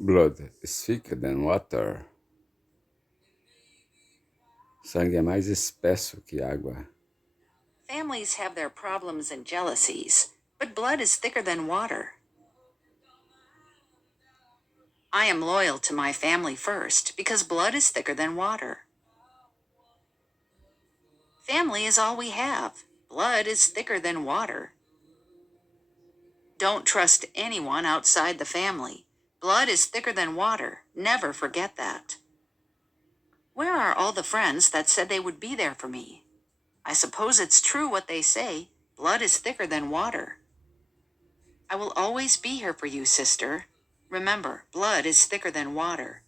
Blood is thicker than water. Sangue é mais espesso que água. Families have their problems and jealousies, but blood is thicker than water. I am loyal to my family first because blood is thicker than water. Family is all we have. Blood is thicker than water. Don't trust anyone outside the family. Blood is thicker than water. Never forget that. Where are all the friends that said they would be there for me? I suppose it's true what they say. Blood is thicker than water. I will always be here for you, sister. Remember, blood is thicker than water.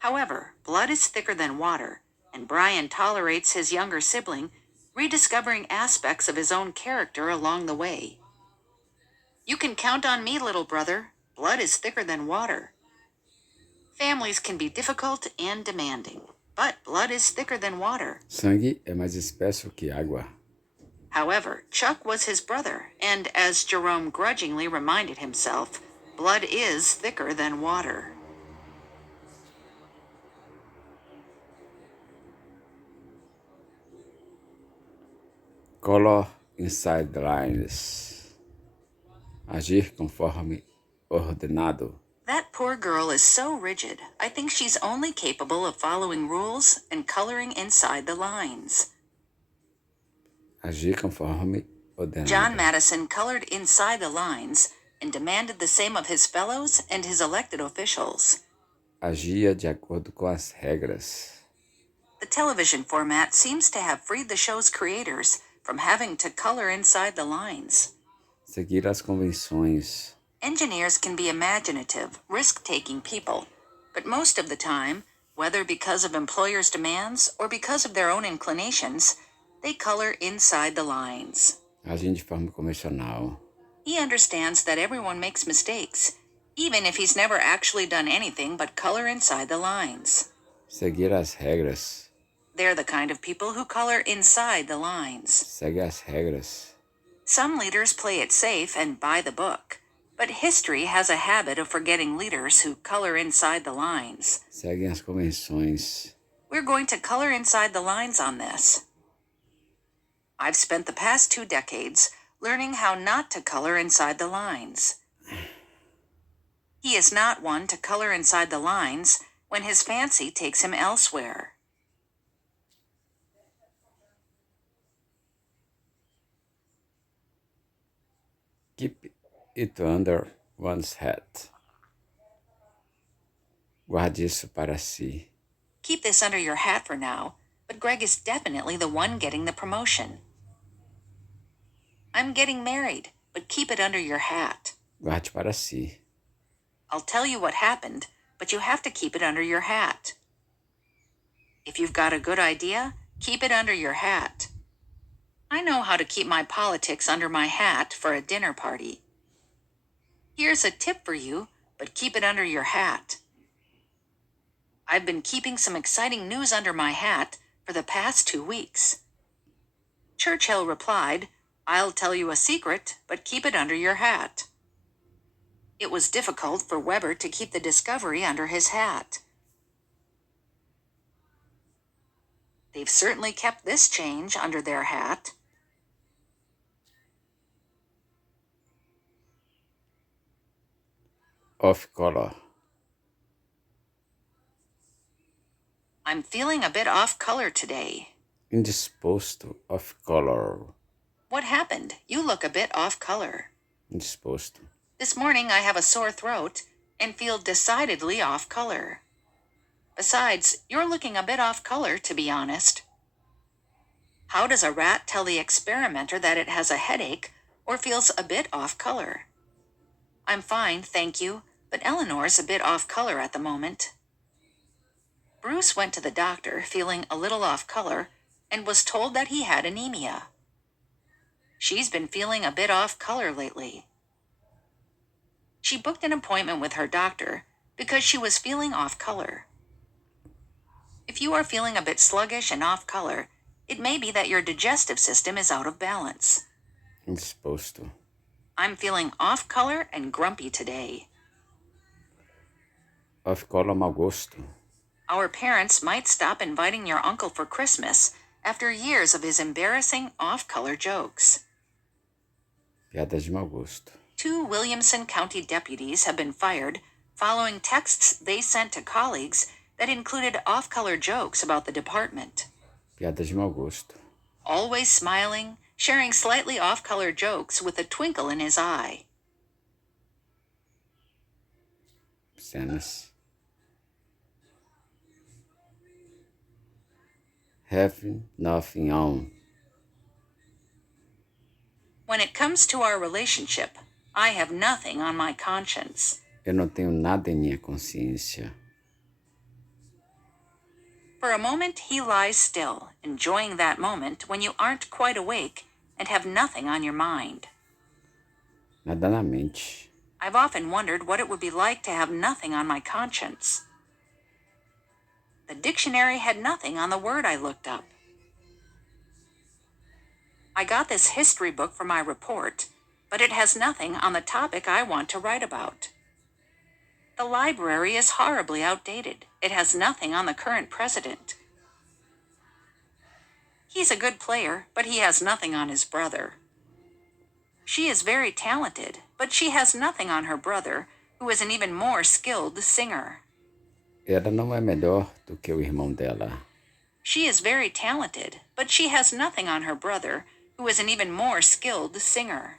However, blood is thicker than water, and Brian tolerates his younger sibling, rediscovering aspects of his own character along the way. You can count on me, little brother. Blood is thicker than water. Families can be difficult and demanding, but blood is thicker than water. Sangue é mais espesso que água. However, Chuck was his brother, and as Jerome grudgingly reminded himself, blood is thicker than water. Color inside the lines. Agir conforme ordenado. That poor girl is so rigid. I think she's only capable of following rules and coloring inside the lines. Agir conforme ordenado. John Madison colored inside the lines and demanded the same of his fellows and his elected officials. Agia de acordo com as regras. The television format seems to have freed the show's creators from having to color inside the lines. Seguir as convenções. Engineers can be imaginative, risk-taking people, but most of the time, whether because of employers' demands or because of their own inclinations, they color inside the lines. Agindo de forma convencional. He understands that everyone makes mistakes, even if he's never actually done anything but color inside the lines. Seguir as regras. They're the kind of people who color inside the lines. Segue as regras. Some leaders play it safe and by the book, but history has a habit of forgetting leaders who color inside the lines. Seguem as convenções. We're going to color inside the lines on this. I've spent the past 2 decades learning how not to color inside the lines. He is not one to color inside the lines when his fancy takes him elsewhere. Keep it under one's hat. Guarde isso para si. Keep this under your hat for now, but Greg is definitely the one getting the promotion. I'm getting married, but keep it under your hat. Guarde para si. I'll tell you what happened, but you have to keep it under your hat. If you've got a good idea, keep it under your hat. I know how to keep my politics under my hat for a dinner party. Here's a tip for you, but keep it under your hat. I've been keeping some exciting news under my hat for the past 2 weeks. Churchill replied, I'll tell you a secret, but keep it under your hat. It was difficult for Weber to keep the discovery under his hat. They've certainly kept this change under their hat. Off color. I'm feeling a bit off color today. Indisposto. Off color. What happened? You look a bit off color. Indisposto. This morning I have a sore throat and feel decidedly off color. Besides, you're looking a bit off color, to be honest. How does a rat tell the experimenter that it has a headache or feels a bit off color? I'm fine, thank you, but Eleanor's a bit off color at the moment. Bruce went to the doctor feeling a little off color and was told that he had anemia. She's been feeling a bit off color lately. She booked an appointment with her doctor because she was feeling off color. If you are feeling a bit sluggish and off color, it may be that your digestive system is out of balance. Indisposto. I'm feeling off color and grumpy today. Off-color mau gosto. Our parents might stop inviting your uncle for Christmas after years of his embarrassing off-color jokes. Piadas de mau gosto. 2 Williamson County deputies have been fired following texts they sent to colleagues that included off-color jokes about the department. Piadas de mau gosto. Always smiling, sharing slightly off-color jokes with a twinkle in his eye. Cenas. Have nothing on. When it comes to our relationship, I have nothing on my conscience. Eu não tenho nada em minha consciência. For a moment, he lies still, enjoying that moment when you aren't quite awake and have nothing on your mind. Nada na mente. I've often wondered what it would be like to have nothing on my conscience. The dictionary had nothing on the word I looked up. I got this history book for my report, but it has nothing on the topic I want to write about. The library is horribly outdated. It has nothing on the current president. He's a good player, but he has nothing on his brother. She is very talented, but she has nothing on her brother, who is an even more skilled singer. Ela não é melhor do que o irmão dela. She is very talented, but she has nothing on her brother, who is an even more skilled singer.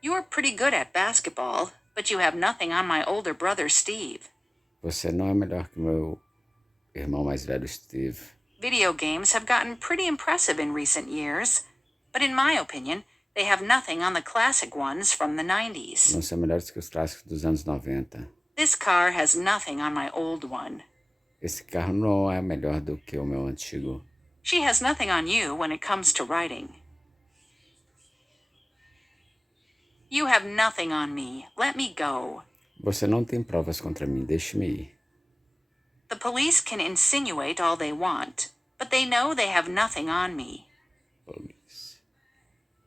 You're pretty good at basketball, but you have nothing on my older brother, Steve. Você não é melhor que meu irmão mais velho, Steve. Video games have gotten pretty impressive in recent years, but in my opinion, they have nothing on the classic ones from the 90s. Não são melhores que os clássicos dos anos 90. This car has nothing on my old one. Esse carro não é melhor do que o meu antigo. She has nothing on you when it comes to writing. You have nothing on me. Let me go. Você não tem provas contra mim, deixe-me ir. The police can insinuate all they want, but they know they have nothing on me. Police.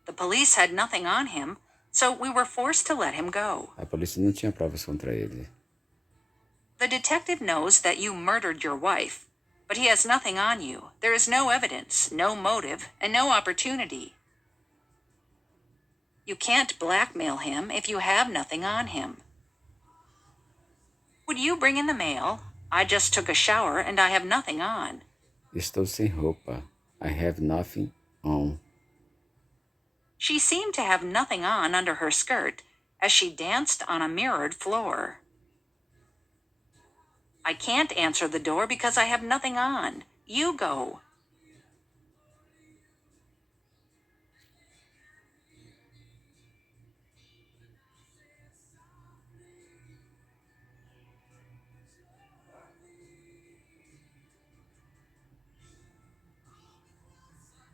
The police had nothing on him, so we were forced to let him go. A polícia não tinha provas contra ele. The detective knows that you murdered your wife, but he has nothing on you. There is no evidence, no motive, and no opportunity. You can't blackmail him if you have nothing on him. Would you bring in the mail? I just took a shower and I have nothing on. Estou sem roupa. I have nothing on. She seemed to have nothing on under her skirt as she danced on a mirrored floor. I can't answer the door because I have nothing on. You go.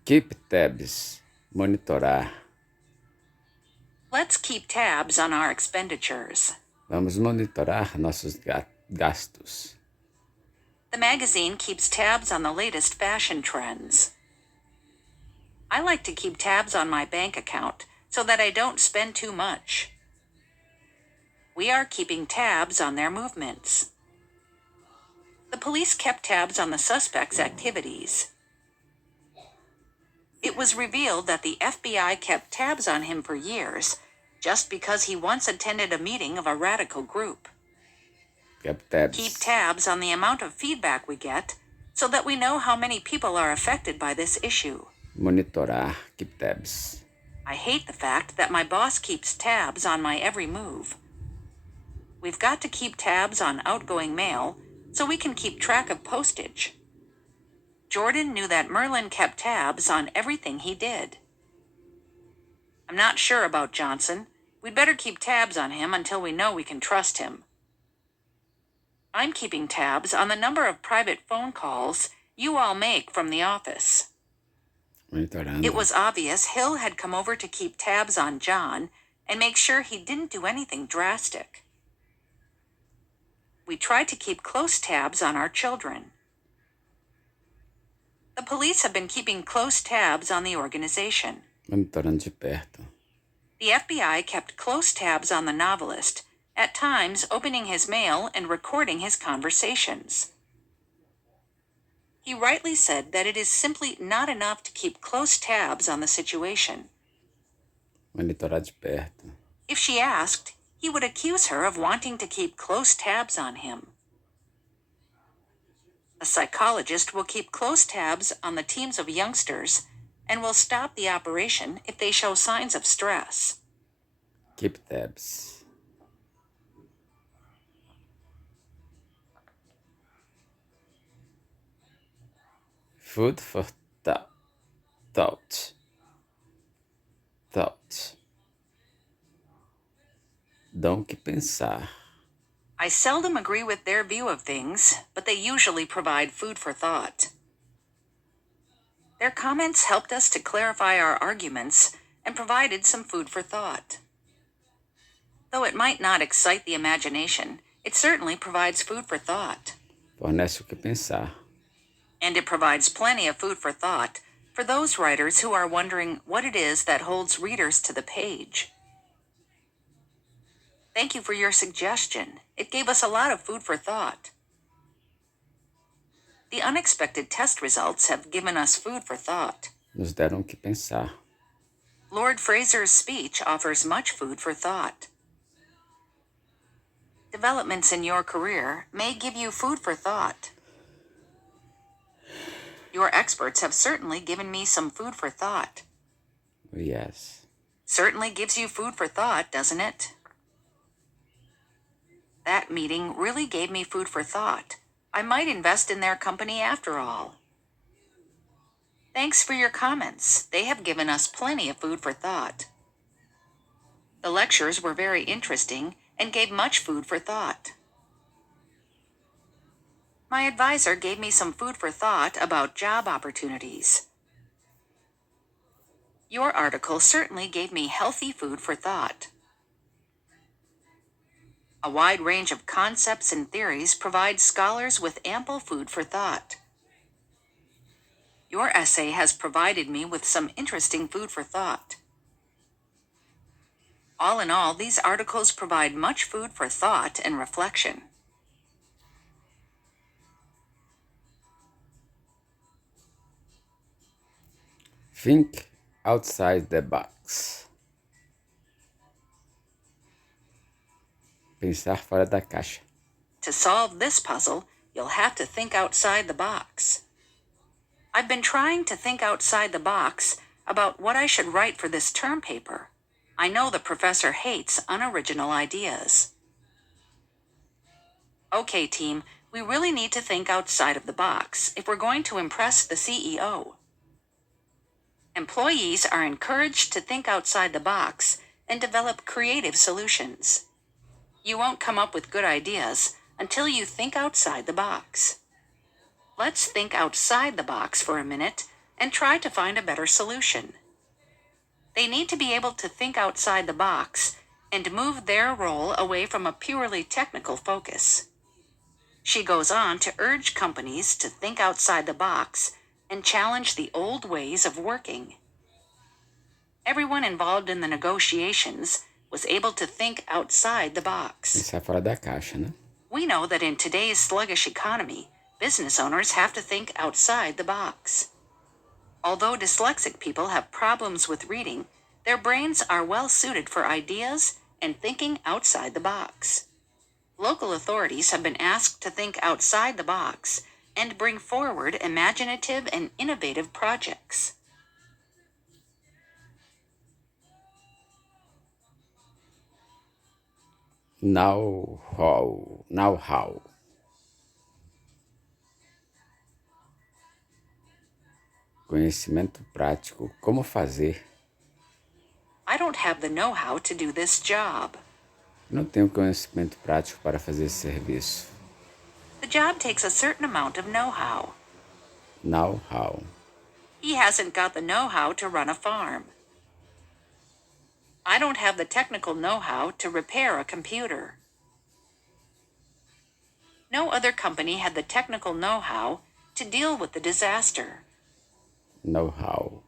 Keep tabs. Monitorar. Let's keep tabs on our expenditures. Vamos monitorar nossos gastos. The magazine keeps tabs on the latest fashion trends. I like to keep tabs on my bank account so that I don't spend too much. We are keeping tabs on their movements. The police kept tabs on the suspect's activities. It was revealed that the FBI kept tabs on him for years just because he once attended a meeting of a radical group. Keep tabs. Keep tabs on the amount of feedback we get so that we know how many people are affected by this issue. Monitorar. Keep tabs. I hate the fact that my boss keeps tabs on my every move. We've got to keep tabs on outgoing mail so we can keep track of postage. Jordan knew that Merlin kept tabs on everything he did. I'm not sure about Johnson. We'd better keep tabs on him until we know we can trust him. I'm keeping tabs on the number of private phone calls you all make from the office. Monitorando. It was obvious Hill had come over to keep tabs on John and make sure he didn't do anything drastic. We tried to keep close tabs on our children. The police have been keeping close tabs on the organization. Monitorando de perto. The FBI kept close tabs on the novelist at times opening his mail and recording his conversations. He rightly said that it is simply not enough to keep close tabs on the situation. Monitorar de perto. If she asked, he would accuse her of wanting to keep close tabs on him. A psychologist will keep close tabs on the teams of youngsters and will stop the operation if they show signs of stress. Keep tabs. Food for thought. Thought. Dão o que pensar. I seldom agree with their view of things, but they usually provide food for thought. Their comments helped us to clarify our arguments and provided some food for thought. Though it might not excite the imagination, it certainly provides food for thought. Fornece o que pensar. And it provides plenty of food for thought for those writers who are wondering what it is that holds readers to the page. Thank you for your suggestion. It gave us a lot of food for thought. The unexpected test results have given us food for thought. Nos deram o que pensar. Lord Fraser's speech offers much food for thought. Developments in your career may give you food for thought. Your experts have certainly given me some food for thought. Yes. Certainly gives you food for thought, doesn't it? That meeting really gave me food for thought. I might invest in their company after all. Thanks for your comments. They have given us plenty of food for thought. The lectures were very interesting and gave much food for thought. My advisor gave me some food for thought about job opportunities. Your article certainly gave me healthy food for thought. A wide range of concepts and theories provides scholars with ample food for thought. Your essay has provided me with some interesting food for thought. All in all, these articles provide much food for thought and reflection. Think outside the box. Pensar fora da caixa. To solve this puzzle, you'll have to think outside the box. I've been trying to think outside the box about what I should write for this term paper. I know the professor hates unoriginal ideas. Okay, team, we really need to think outside of the box if we're going to impress the CEO. Employees are encouraged to think outside the box and develop creative solutions. You won't come up with good ideas until you think outside the box. Let's think outside the box for a minute and try to find a better solution. They need to be able to think outside the box and move their role away from a purely technical focus. She goes on to urge companies to think outside the box and challenge the old ways of working. Everyone involved in the negotiations was able to think outside the box. Pensar fora da caixa, né? We know that in today's sluggish economy, business owners have to think outside the box. Although dyslexic people have problems with reading, their brains are well suited for ideas and thinking outside the box. Local authorities have been asked to think outside the box and bring forward imaginative and innovative projects. Know-how. Conhecimento prático. Como fazer? I don't have the know-how to do this job. Não tenho conhecimento prático para fazer esse serviço. The job takes a certain amount of know-how. Know-how. He hasn't got the know-how to run a farm. I don't have the technical know-how to repair a computer. No other company had the technical know-how to deal with the disaster. Know-how.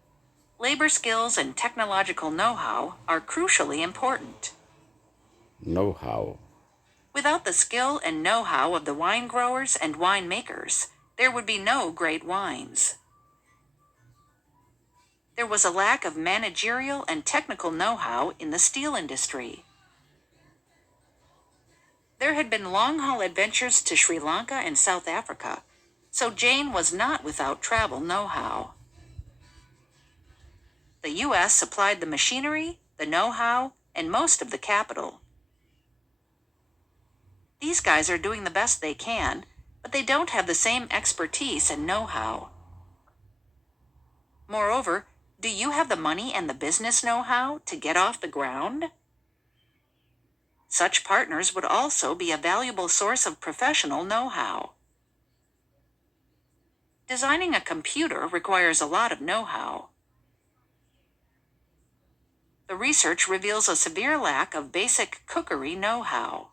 Labor skills and technological know-how are crucially important. Know-how. Without the skill and know-how of the wine growers and winemakers, there would be no great wines. There was a lack of managerial and technical know-how in the steel industry. There had been long-haul adventures to Sri Lanka and South Africa, so Jane was not without travel know-how. The U.S. supplied the machinery, the know-how, and most of the capital. These guys are doing the best they can, but they don't have the same expertise and know-how. Moreover, do you have the money and the business know-how to get off the ground? Such partners would also be a valuable source of professional know-how. Designing a computer requires a lot of know-how. The research reveals a severe lack of basic cookery know-how.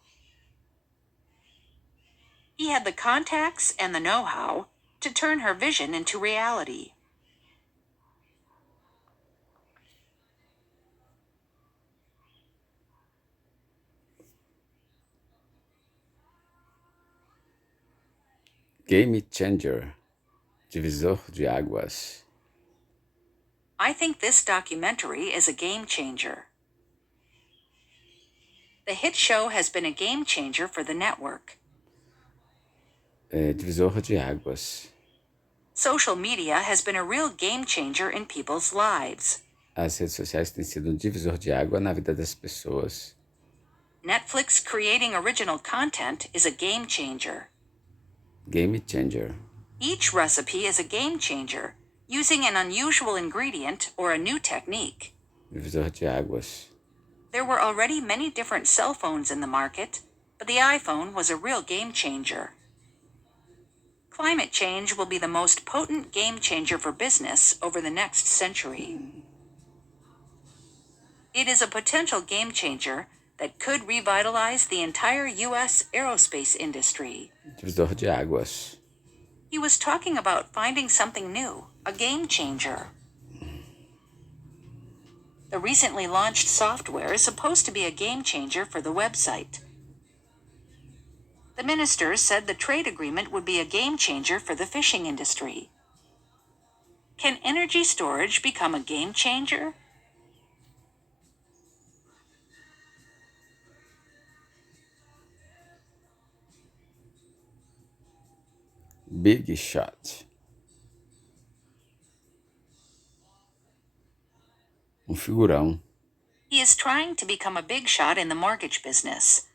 He had the contacts and the know-how to turn her vision into reality. Game changer. Divisor de águas. I think this documentary is a game changer. The hit show has been a game changer for the network. Divisor de águas. Social media has been a real game changer in people's lives. As redes sociais têm sido um divisor de água na vida das pessoas. Netflix creating original content is a game changer. Game changer. Each recipe is a game changer, using an unusual ingredient or a new technique. Divisor de águas. There were already many different cell phones in the market, but the iPhone was a real game changer. Climate change will be the most potent game changer for business over the next century. It is a potential game changer that could revitalize the entire U.S. aerospace industry. Divisor de águas. He was talking about finding something new, a game changer. The recently launched software is supposed to be a game changer for the website. The minister said the trade agreement would be a game changer for the fishing industry. Can energy storage become a game changer? Big shot. Figurão. He is trying to become a big shot in the mortgage business.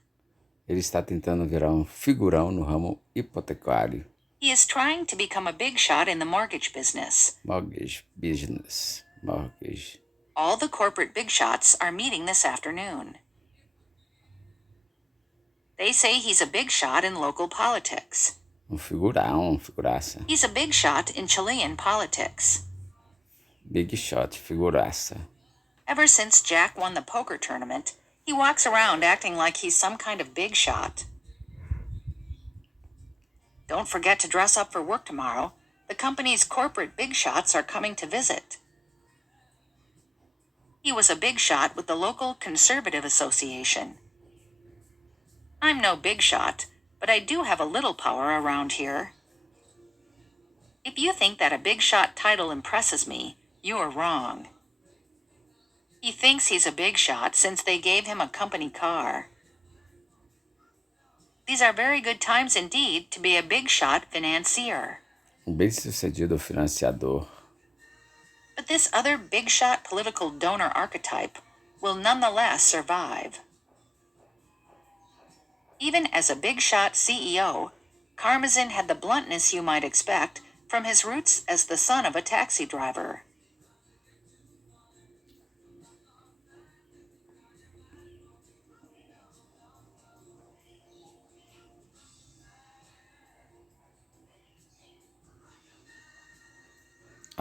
Ele está tentando virar figurão no ramo hipotecário. He is trying to become a big shot in the mortgage business. Mortgage business. Mortgage. All the corporate big shots are meeting this afternoon. They say he's a big shot in local politics. Figurão, figuraça. He's a big shot in Chilean politics. Big shot, figuraça. Ever since Jack won the poker tournament, he walks around acting like he's some kind of big shot. Don't forget to dress up for work tomorrow. The company's corporate big shots are coming to visit. He was a big shot with the local Conservative Association. I'm no big shot, but I do have a little power around here. If you think that a big shot title impresses me, you are wrong. He thinks he's a big shot since they gave him a company car. These are very good times indeed to be a big shot financier. Bem-sucedido financiador. But this other big shot political donor archetype will nonetheless survive. Even as a big shot CEO, Karmazin had the bluntness you might expect from his roots as the son of a taxi driver.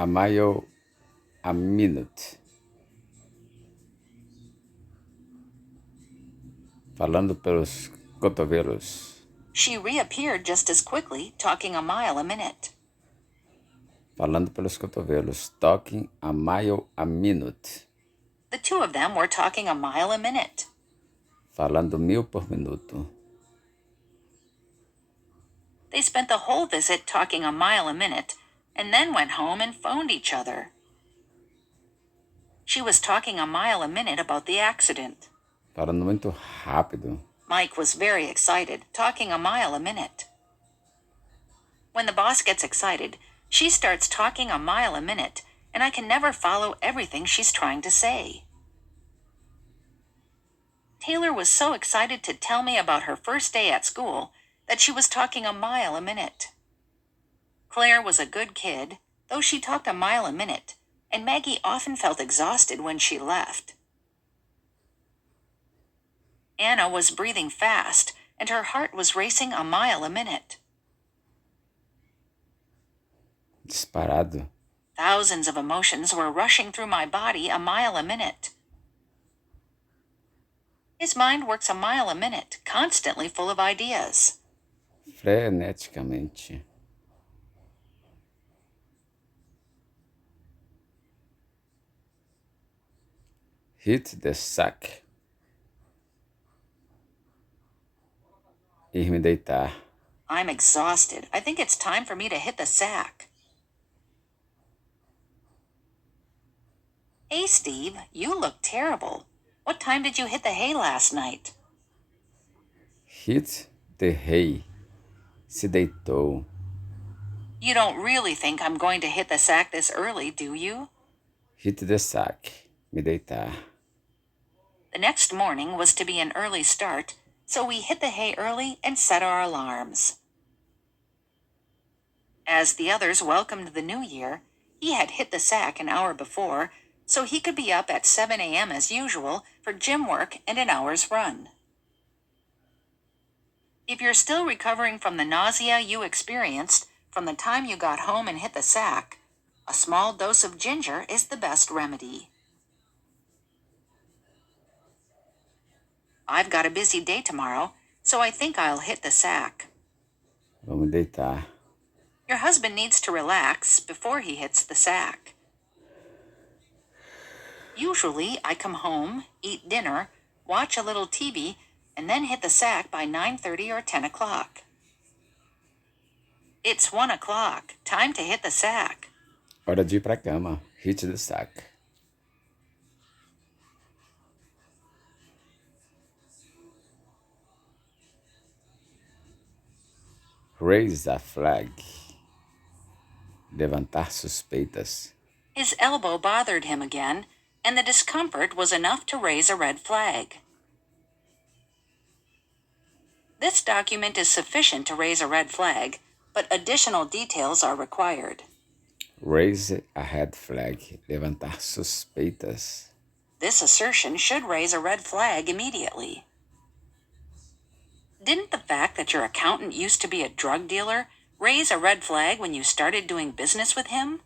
A mile a minute. Falando pelos cotovelos. She reappeared just as quickly, talking a mile a minute. Falando pelos cotovelos. Talking a mile a minute. The two of them were talking a mile a minute. Falando 1000 por minuto. They spent the whole visit talking a mile a minute and then went home and phoned each other. She was talking a mile a minute about the accident. Falando muito rápido. Mike was very excited, talking a mile a minute. When the boss gets excited, she starts talking a mile a minute, and I can never follow everything she's trying to say. Taylor was so excited to tell me about her first day at school that she was talking a mile a minute. Claire was a good kid, though she talked a mile a minute, and Maggie often felt exhausted when she left. Anna was breathing fast, and her heart was racing a mile a minute. Disparado. Thousands of emotions were rushing through my body a mile a minute. His mind works a mile a minute, constantly full of ideas. Freneticamente. Hit the sack. Ir me deitar. I'm exhausted. I think it's time for me to hit the sack. Hey, Steve, you look terrible. What time did you hit the hay last night? Hit the hay. Se deitou. You don't really think I'm going to hit the sack this early, do you? Hit the sack. Me deitar. The next morning was to be an early start, so we hit the hay early and set our alarms. As the others welcomed the new year, he had hit the sack an hour before, so he could be up at 7 a.m. as usual for gym work and an hour's run. If you're still recovering from the nausea you experienced from the time you got home and hit the sack, a small dose of ginger is the best remedy. I've got a busy day tomorrow, so I think I'll hit the sack. Vamos deitar. Your husband needs to relax before he hits the sack. Usually, I come home, eat dinner, watch a little TV, and then hit the sack by 9:30 or 10 o'clock. It's 1 o'clock. Time to hit the sack. Hora de ir pra cama. Hit the sack. Raise a flag. Levantar suspeitas. His elbow bothered him again, and the discomfort was enough to raise a red flag. This document is sufficient to raise a red flag, but additional details are required. Raise a red flag. Levantar suspeitas. This assertion should raise a red flag immediately. Didn't the fact that your accountant used to be a drug dealer raise a red flag when you started doing business with him?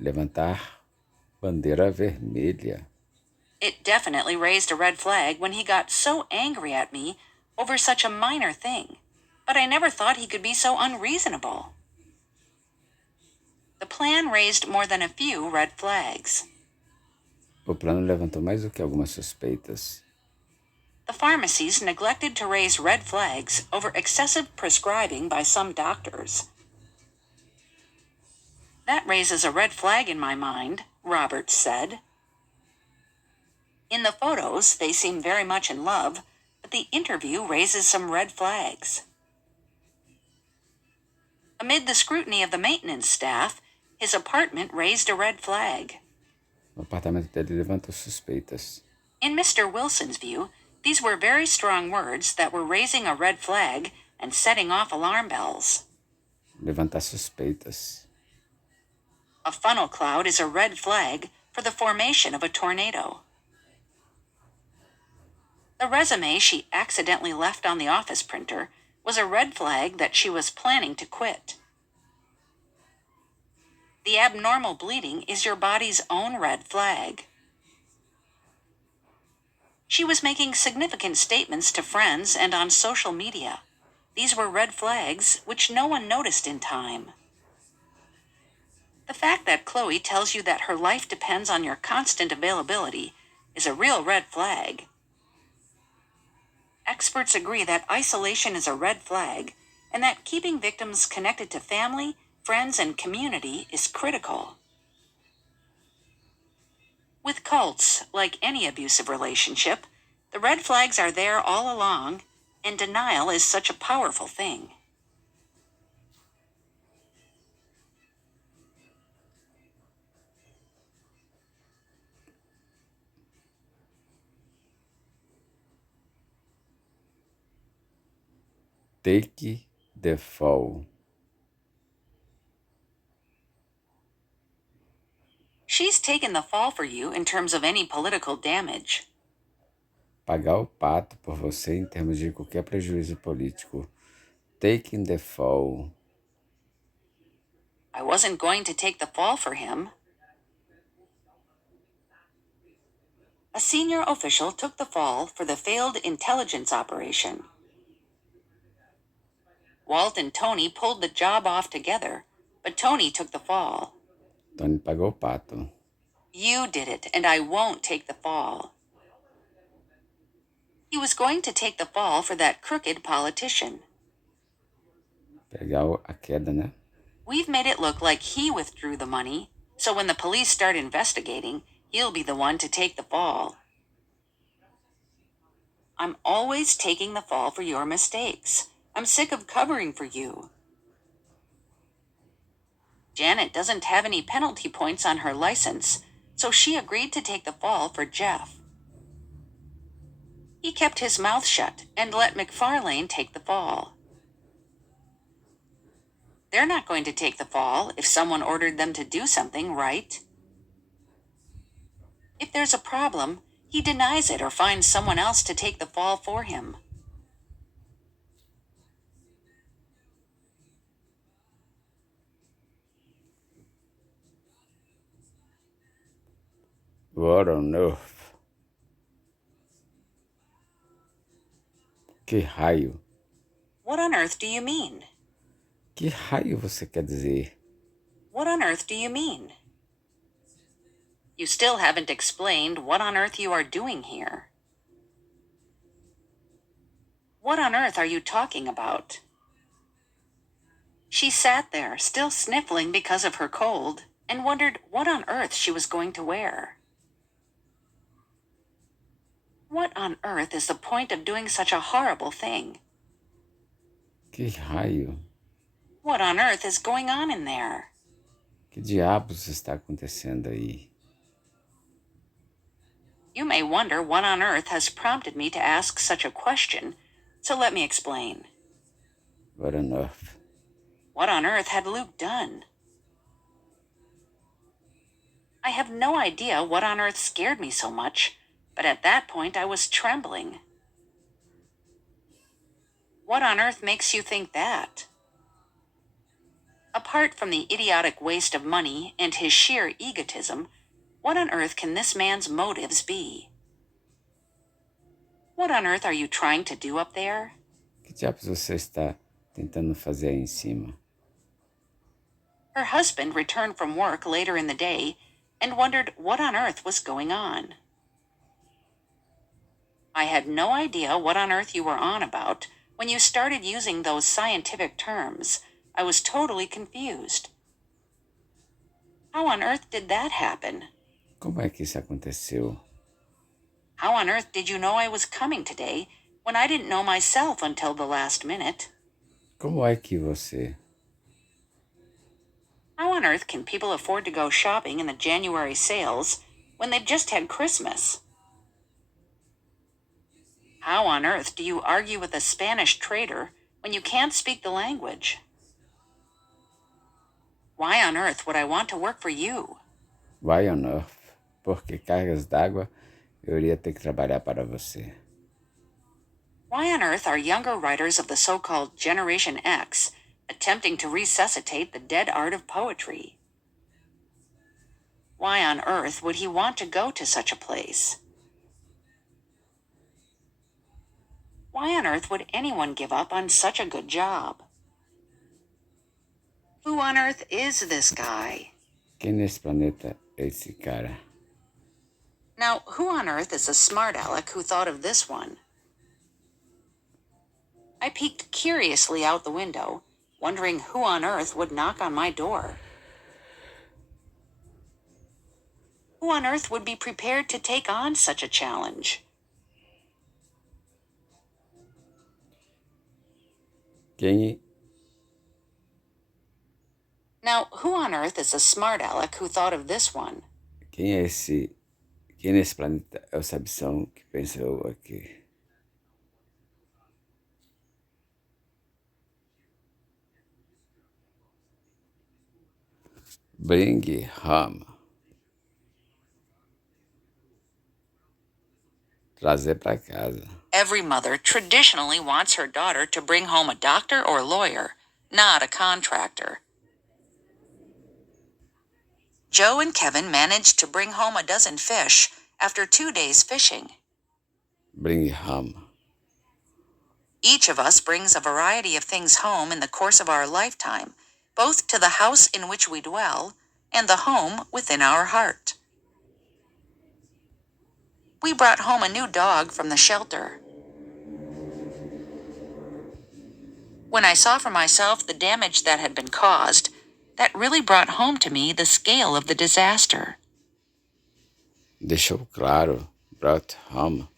Levantar bandeira vermelha. It definitely raised a red flag when he got so angry at me over such a minor thing, but I never thought he could be so unreasonable. The plan raised more than a few red flags. O plano levantou mais do que algumas suspeitas. The pharmacies neglected to raise red flags over excessive prescribing by some doctors. That raises a red flag in my mind, Roberts said. In the photos, they seem very much in love, but the interview raises some red flags. Amid the scrutiny of the maintenance staff, his apartment raised a red flag. O apartamento dele levantou suspeitas. In Mr. Wilson's view, these were very strong words that were raising a red flag and setting off alarm bells. Levantar suspeitas. A funnel cloud is a red flag for the formation of a tornado. The resume she accidentally left on the office printer was a red flag that she was planning to quit. The abnormal bleeding is your body's own red flag. She was making significant statements to friends and on social media. These were red flags which no one noticed in time. The fact that Chloe tells you that her life depends on your constant availability is a real red flag. Experts agree that isolation is a red flag and that keeping victims connected to family, friends, and community is critical. With cults, like any abusive relationship, the red flags are there all along, and denial is such a powerful thing. Take the fall. She's taken the fall for you in terms of any political damage. Pagar o pato por você em termos de qualquer prejuízo político. Taking the fall. I wasn't going to take the fall for him. A senior official took the fall for the failed intelligence operation. Walt and Tony pulled the job off together, but Tony took the fall. Tony pagou o pato. You did it, and I won't take the fall. He was going to take the fall for that crooked politician. Pegar a queda, né? We've made it look like he withdrew the money, so when the police start investigating, he'll be the one to take the fall. I'm always taking the fall for your mistakes. I'm sick of covering for you. Janet doesn't have any penalty points on her license, so she agreed to take the fall for Jeff. He kept his mouth shut and let McFarlane take the fall. They're not going to take the fall if someone ordered them to do something, right? If there's a problem, he denies it or finds someone else to take the fall for him. What on earth? Que raio? What on earth do you mean? Que raio você quer dizer? What on earth do you mean? You still haven't explained what on earth you are doing here. What on earth are you talking about? She sat there, still sniffling because of her cold, and wondered what on earth she was going to wear. What on earth is the point of doing such a horrible thing? Que raio? What on earth is going on in there? Que diabos está acontecendo aí? You may wonder what on earth has prompted me to ask such a question, so let me explain. What on earth? What on earth had Luke done? I have no idea what on earth scared me so much, but at that point I was trembling. What on earth makes you think that? Apart from the idiotic waste of money and his sheer egotism, what on earth can this man's motives be? What on earth are you trying to do up there? Que diabos você está tentando fazer aí em cima? Her husband returned from work later in the day and wondered what on earth was going on. I had no idea what on earth you were on about when you started using those scientific terms. I was totally confused. How on earth did that happen? Como é que isso aconteceu? How on earth did you know I was coming today when I didn't know myself until the last minute? Como é que você? How on earth can people afford to go shopping in the January sales when they've just had Christmas? How on earth do you argue with a Spanish trader when you can't speak the language? Why on earth would I want to work for you? Why on earth? Porque cargas d'água eu iria ter que trabalhar para você. Why on earth are younger writers of the so-called Generation X attempting to resuscitate the dead art of poetry? Why on earth would he want to go to such a place? Why on earth would anyone give up on such a good job? Who on earth is this guy? Quem nesse planeta é esse cara? Now, who on earth is the smart aleck who thought of this one? I peeked curiously out the window, wondering who on earth would knock on my door. Who on earth would be prepared to take on such a challenge? Quem, Now, who on earth is the smart aleck who thought of this one? quem é esse? Quem nesse planeta é o sabição que pensou aqui? Bring home. Trazer para casa. Every mother traditionally wants her daughter to bring home a doctor or lawyer, not a contractor. Joe and Kevin managed to bring home a dozen fish after 2 days fishing. Bring home. Each of us brings a variety of things home in the course of our lifetime, both to the house in which we dwell and the home within our heart. We brought home a new dog from the shelter. When I saw for myself the damage that had been caused, that really brought home to me the scale of the disaster. Deixou claro. Brought home.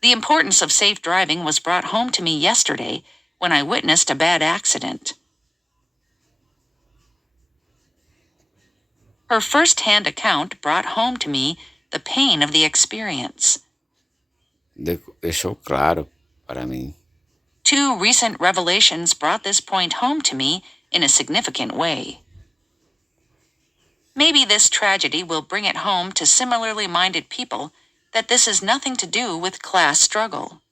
The importance of safe driving was brought home to me yesterday when I witnessed a bad accident. Her first-hand account brought home to me the pain of the experience. Deixou claro para mim. 2 recent revelations brought this point home to me in a significant way. Maybe this tragedy will bring it home to similarly minded people that this has nothing to do with class struggle.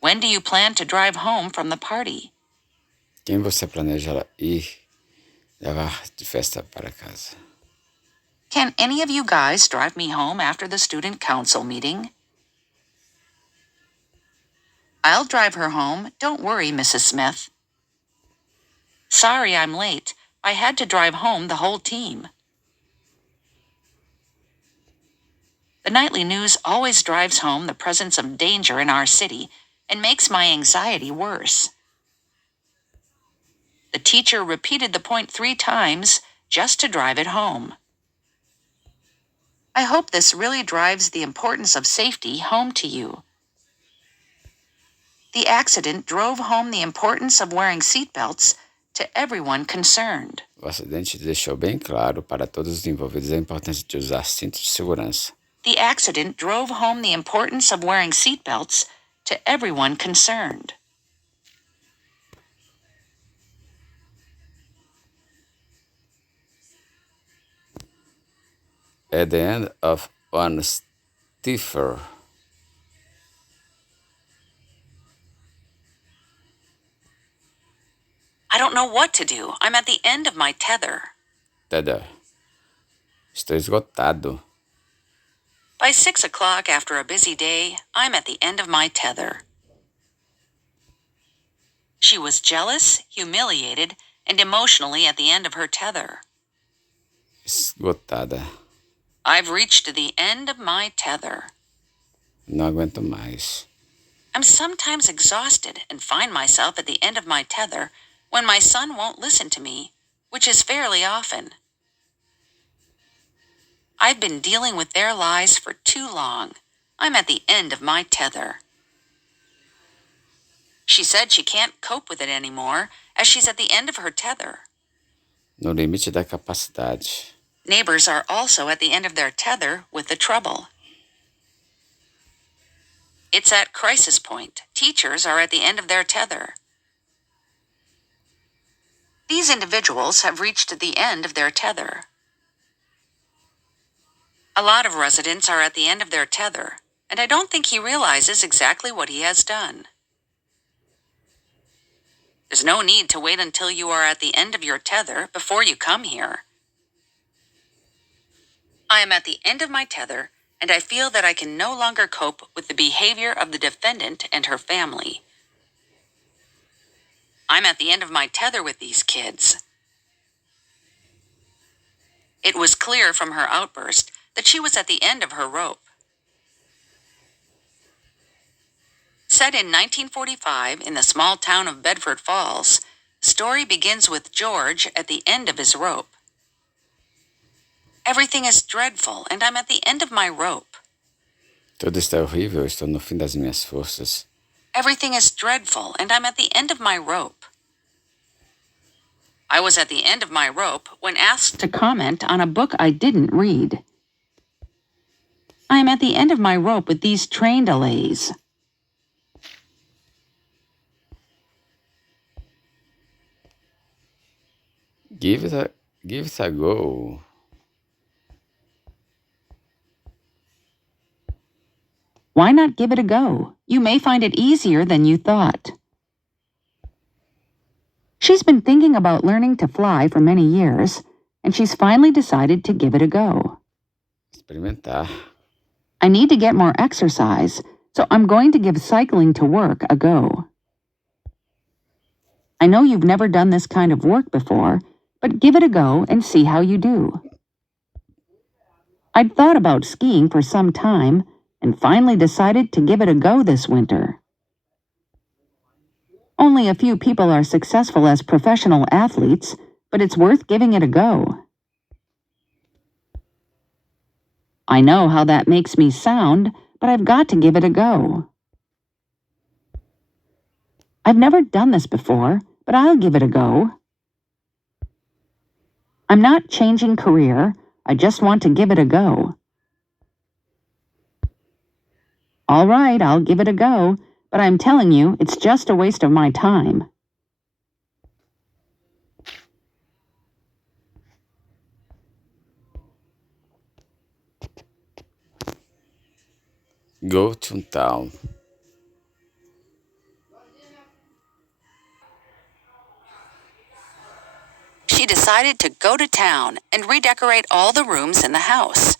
When do you plan to drive home from the party? Quem você planeja ir levar de festa para casa? Can any of you guys drive me home after the student council meeting? I'll drive her home. Don't worry, Mrs. Smith. Sorry I'm late. I had to drive home the whole team. The nightly news always drives home the presence of danger in our city and makes my anxiety worse. The teacher repeated the point 3 times just to drive it home. I hope this really drives the importance of safety home to you. The accident drove home the importance of wearing seatbelts to everyone concerned. O acidente deixou bem claro para todos os envolvidos a importância de usar cintos de segurança. The accident drove home the importance of wearing seatbelts to everyone concerned. At the end of one stiffer. I don't know what to do. I'm at the end of my tether. Tether. Estou esgotado. By 6 o'clock after a busy day, I'm at the end of my tether. She was jealous, humiliated, and emotionally at the end of her tether. Esgotada. I've reached the end of my tether. Não aguento mais. I'm sometimes exhausted and find myself at the end of my tether when my son won't listen to me, which is fairly often. I've been dealing with their lies for too long. I'm at the end of my tether. She said she can't cope with it anymore, as she's at the end of her tether. No limite da capacidade. Neighbors are also at the end of their tether with the trouble. It's at crisis point. Teachers are at the end of their tether. These individuals have reached the end of their tether. A lot of residents are at the end of their tether, and I don't think he realizes exactly what he has done. There's no need to wait until you are at the end of your tether before you come here. I am at the end of my tether, and I feel that I can no longer cope with the behavior of the defendant and her family. I'm at the end of my tether with these kids. It was clear from her outburst that she was at the end of her rope. Set in 1945 in the small town of Bedford Falls, the story begins with George at the end of his rope. Everything is dreadful, and I'm at the end of my rope. Tudo está horrível, estou no fim das minhas forças. Everything is dreadful, and I'm at the end of my rope. I was at the end of my rope when asked to comment on a book I didn't read. I am at the end of my rope with these train delays. Give it a go. Why not give it a go? You may find it easier than you thought. She's been thinking about learning to fly for many years, and she's finally decided to give it a go. Experimentar. I need to get more exercise, so I'm going to give cycling to work a go. I know you've never done this kind of work before, but give it a go and see how you do. I'd thought about skiing for some time and finally decided to give it a go this winter. Only a few people are successful as professional athletes, but it's worth giving it a go. I know how that makes me sound, but I've got to give it a go. I've never done this before, but I'll give it a go. I'm not changing career, I just want to give it a go. All right, I'll give it a go, but I'm telling you, it's just a waste of my time. Go to town. She decided to go to town and redecorate all the rooms in the house.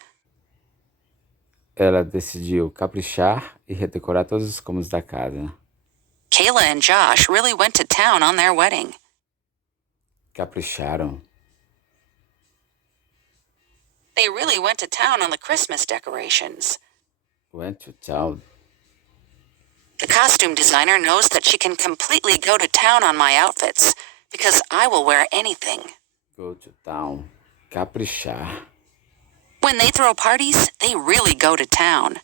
Ela decidiu caprichar e redecorar todos os cômodos da casa. Kayla and Josh really went to town on their wedding. Capricharam. They really went to town on the Christmas decorations. Went to town. The costume designer knows that she can completely go to town on my outfits because I will wear anything. Go to town. Caprichar. When they throw parties, they really go to town.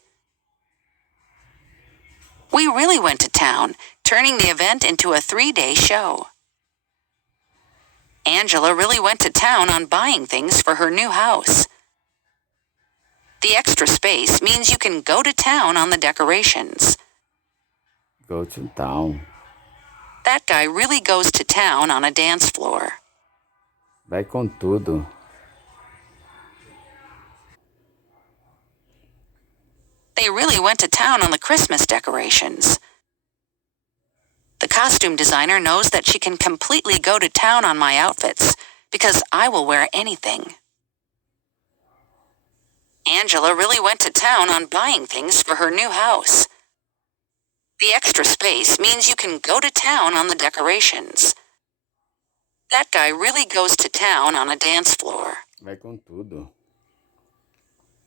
We really went to town, turning the event into a 3-day show. Angela really went to town on buying things for her new house. The extra space means you can go to town on the decorations. Go to town. That guy really goes to town on a dance floor. Vai com tudo. They really went to town on the Christmas decorations. The costume designer knows that she can completely go to town on my outfits because I will wear anything. Angela really went to town on buying things for her new house. The extra space means you can go to town on the decorations. That guy really goes to town on a dance floor. Vai com tudo.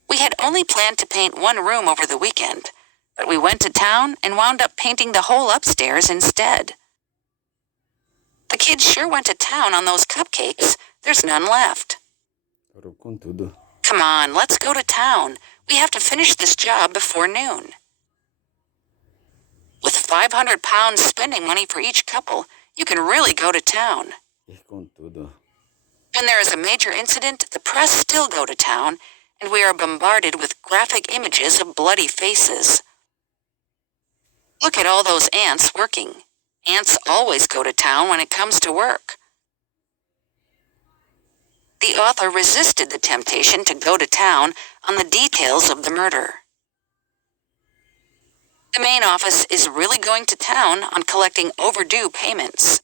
We had only planned to paint one room over the weekend, but we went to town and wound up painting the whole upstairs instead. The kids sure went to town on those cupcakes. There's none left. Foram com tudo. Come on, let's go to town. We have to finish this job before noon. With 500 pounds spending money for each couple, you can really go to town. Ir com tudo. When there is a major incident, the press still go to town, and we are bombarded with graphic images of bloody faces. Look at all those ants working. Ants always go to town when it comes to work. The author resisted the temptation to go to town on the details of the murder. The main office is really going to town on collecting overdue payments.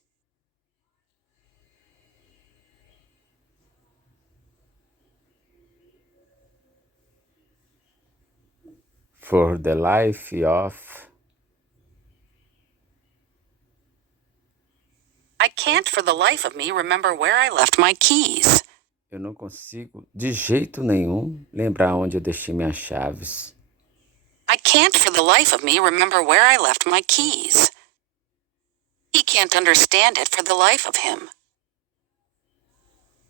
For the life of... I can't for the life of me remember where I left my keys. Eu não consigo, de jeito nenhum, lembrar onde eu deixei minhas chaves. I can't for the life of me remember where I left my keys. He can't understand it for the life of him.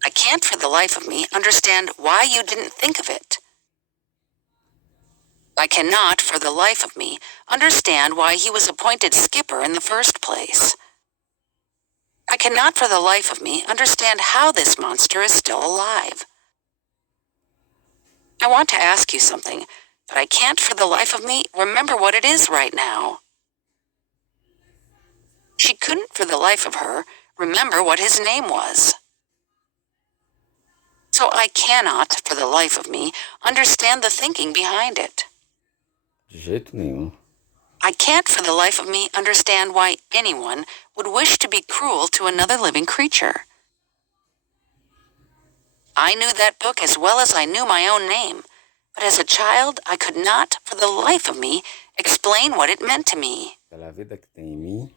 I can't for the life of me understand why you didn't think of it. I cannot for the life of me understand why he was appointed skipper in the first place. I cannot for the life of me understand how this monster is still alive. I want to ask you something, but I can't for the life of me remember what it is right now. She couldn't for the life of her remember what his name was. So I cannot for the life of me understand the thinking behind it. De jeito nenhum. I can't for the life of me understand why anyone would wish to be cruel to another living creature. I knew that book as well as I knew my own name, but as a child I could not for the life of me explain what it meant to me. Pela vida que tem em mim,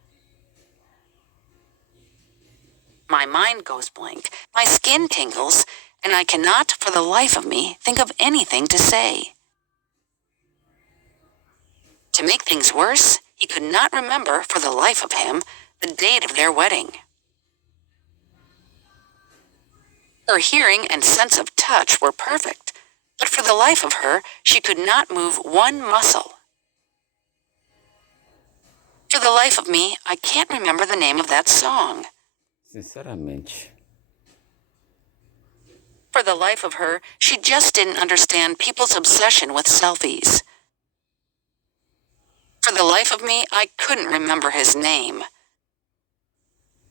My mind goes blank, my skin tingles, and I cannot for the life of me think of anything to say. To make things worse, he could not remember for the life of him the date of their wedding. Her hearing and sense of touch were perfect, but for the life of her, she could not move one muscle. For the life of me, I can't remember the name of that song. sinceramente. For the life of her, she just didn't understand people's obsession with selfies. For the life of me, I couldn't remember his name.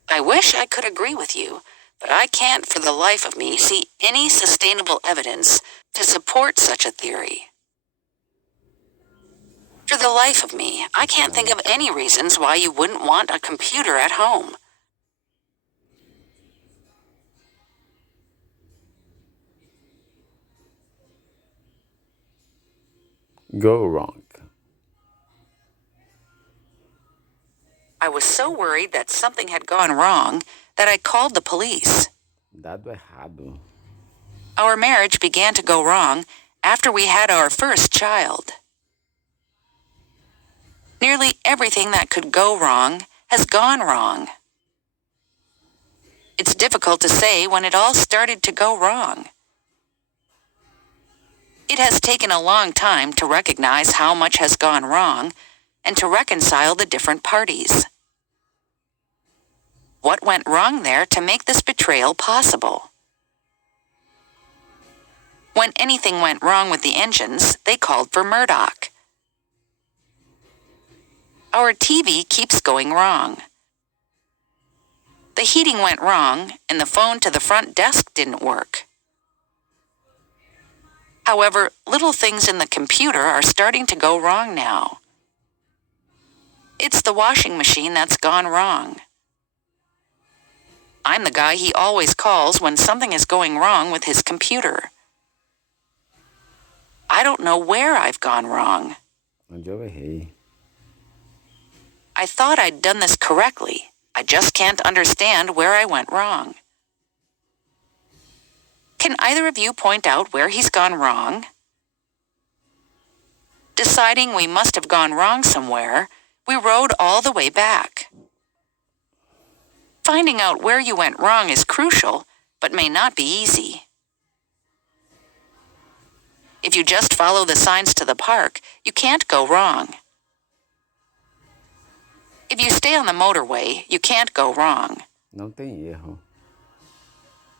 I wish I could agree with you, but I can't for the life of me see any sustainable evidence to support such a theory. For the life of me, I can't think of any reasons why you wouldn't want a computer at home. Go wrong. I was so worried that something had gone wrong that I called the police. Dado errado. Our marriage began to go wrong after we had our first child. Nearly everything that could go wrong has gone wrong. It's difficult to say when it all started to go wrong. It has taken a long time to recognize how much has gone wrong and to reconcile the different parties. What went wrong there to make this betrayal possible? When anything went wrong with the engines, they called for Murdoch. Our TV keeps going wrong. The heating went wrong, and the phone to the front desk didn't work. However, little things in the computer are starting to go wrong now. It's the washing machine that's gone wrong. I'm the guy he always calls when something is going wrong with his computer. I don't know where I've gone wrong. Onde eu errei. I thought I'd done this correctly. I just can't understand where I went wrong. Can either of you point out where he's gone wrong? Deciding we must have gone wrong somewhere, we rode all the way back. Finding out where you went wrong is crucial, but may not be easy. If you just follow the signs to the park, you can't go wrong. If you stay on the motorway, you can't go wrong. Não tem erro.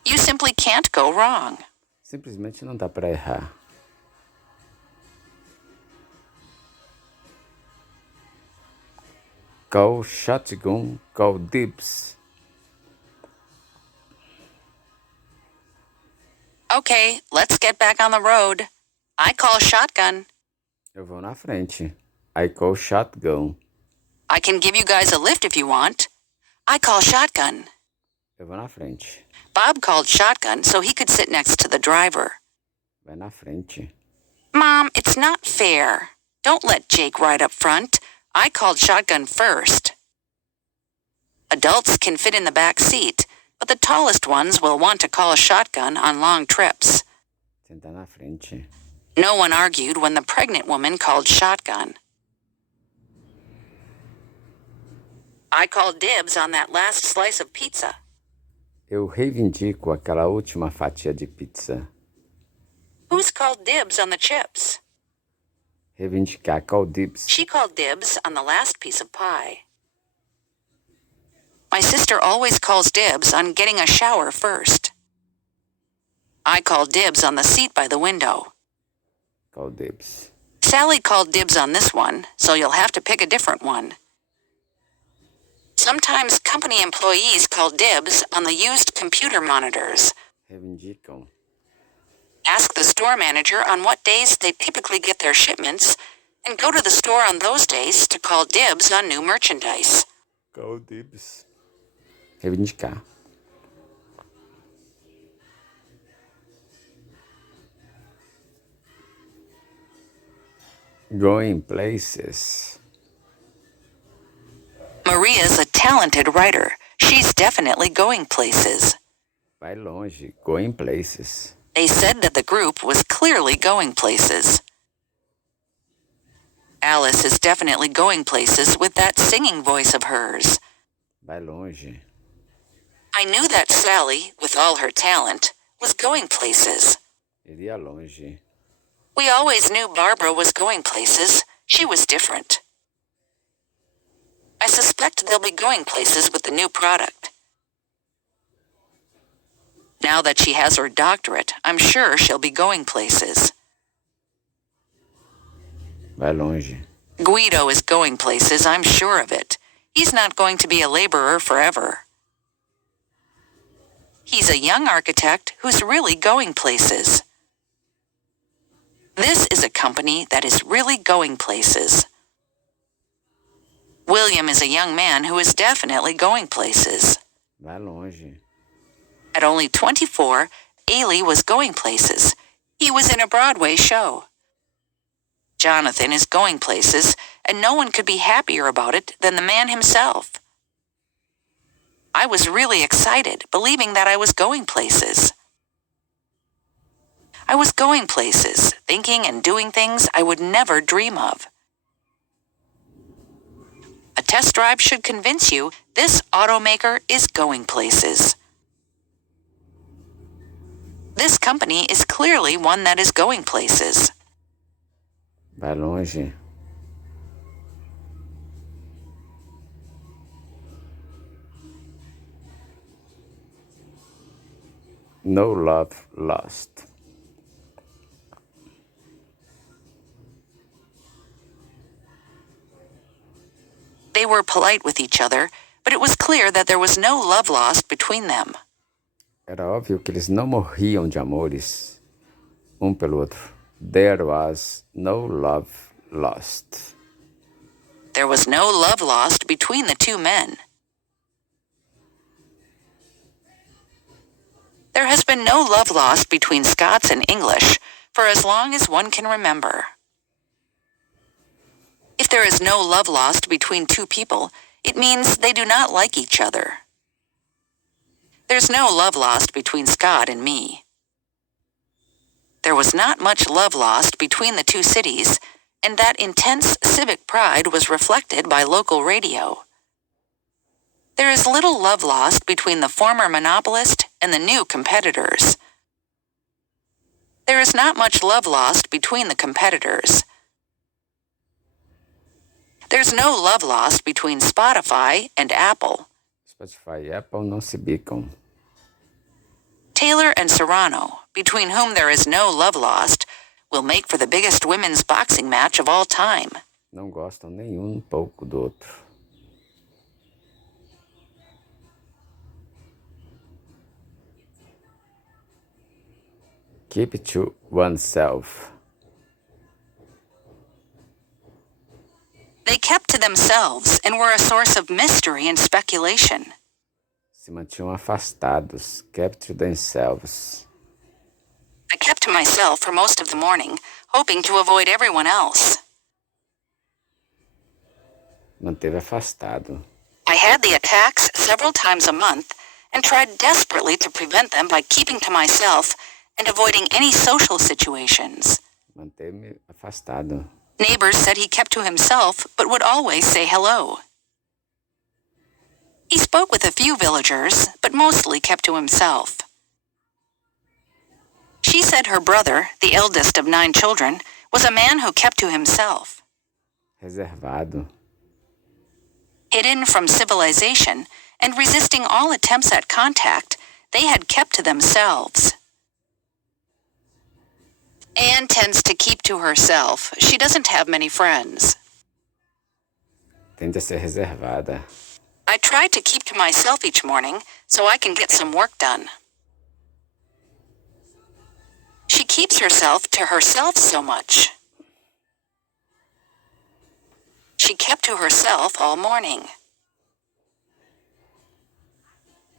You simply can't go wrong. Simplesmente não dá para errar. Call shotgun, call dibs. Okay, let's get back on the road. I call shotgun. Eu vou na frente. I call shotgun. I can give you guys a lift if you want. I call shotgun. Eu vou na frente. Bob called shotgun so he could sit next to the driver. Vai na frente. Mom, it's not fair. Don't let Jake ride up front. I called shotgun first. Adults can fit in the back seat, but the tallest ones will want to call shotgun on long trips. Sentar na frente. No one argued when the pregnant woman called shotgun. I called dibs on that last slice of pizza. Eu reivindico aquela última fatia de pizza. Who's called dibs on the chips? Reivindicar, call dibs. She called dibs on the last piece of pie. My sister always calls dibs on getting a shower first. I called dibs on the seat by the window. Call dibs. Sally called dibs on this one, so you'll have to pick a different one. Sometimes company employees call dibs on the used computer monitors. Reivindicam. Ask the store manager on what days they typically get their shipments, and go to the store on those days to call dibs on new merchandise. Call dibs. Reivindicar. Going places. Maria's a talented writer. She's definitely going places. Vai longe. Going places. They said that the group was clearly going places. Alice is definitely going places with that singing voice of hers. Vai longe. I knew that Sally, with all her talent, was going places. Iria longe. We always knew Barbara was going places. She was different. I suspect they'll be going places with the new product. Now that she has her doctorate, I'm sure she'll be going places. Vai longe. Guido is going places, I'm sure of it. He's not going to be a laborer forever. He's a young architect who's really going places. This is a company that is really going places. William is a young man who is definitely going places. Vai longe. At only 24, Ailey was going places. He was in a Broadway show. Jonathan is going places, and no one could be happier about it than the man himself. I was really excited, believing that I was going places. I was going places, thinking and doing things I would never dream of. A test drive should convince you this automaker is going places. This company is clearly one that is going places. Vai longe. No love lost. They were polite with each other, but it was clear that there was no love lost between them. Era óbvio que eles não morriam de amores um pelo outro. There was no love lost. There was no love lost between the two men. There has been no love lost between Scots and English for as long as one can remember. If there is no love lost between two people, it means they do not like each other. There's no love lost between Scott and me. There was not much love lost between the two cities, and that intense civic pride was reflected by local radio. There is little love lost between the former monopolist and the new competitors. There is not much love lost between the competitors. There's no love lost between Spotify and Apple. Spotify e Apple não se bicam. Taylor and Serrano, between whom there is no love lost, will make for the biggest women's boxing match of all time. Não gostam nenhum pouco do outro. Keep it to oneself. They kept to themselves and were a source of mystery and speculation. Se mantinham afastados, kept to themselves. I kept to myself for most of the morning, hoping to avoid everyone else. Manteve afastado. I had the attacks several times a month and tried desperately to prevent them by keeping to myself and avoiding any social situations. Manter-me afastado. Neighbors said he kept to himself, but would always say hello. He spoke with a few villagers, but mostly kept to himself. She said her brother, the eldest of 9 children, was a man who kept to himself. Reservado. Hidden from civilization and resisting all attempts at contact, they had kept to themselves. Anne tends to keep to herself. She doesn't have many friends. Tende a ser reservada. I try to keep to myself each morning so I can get some work done. She keeps herself to herself so much. She kept to herself all morning.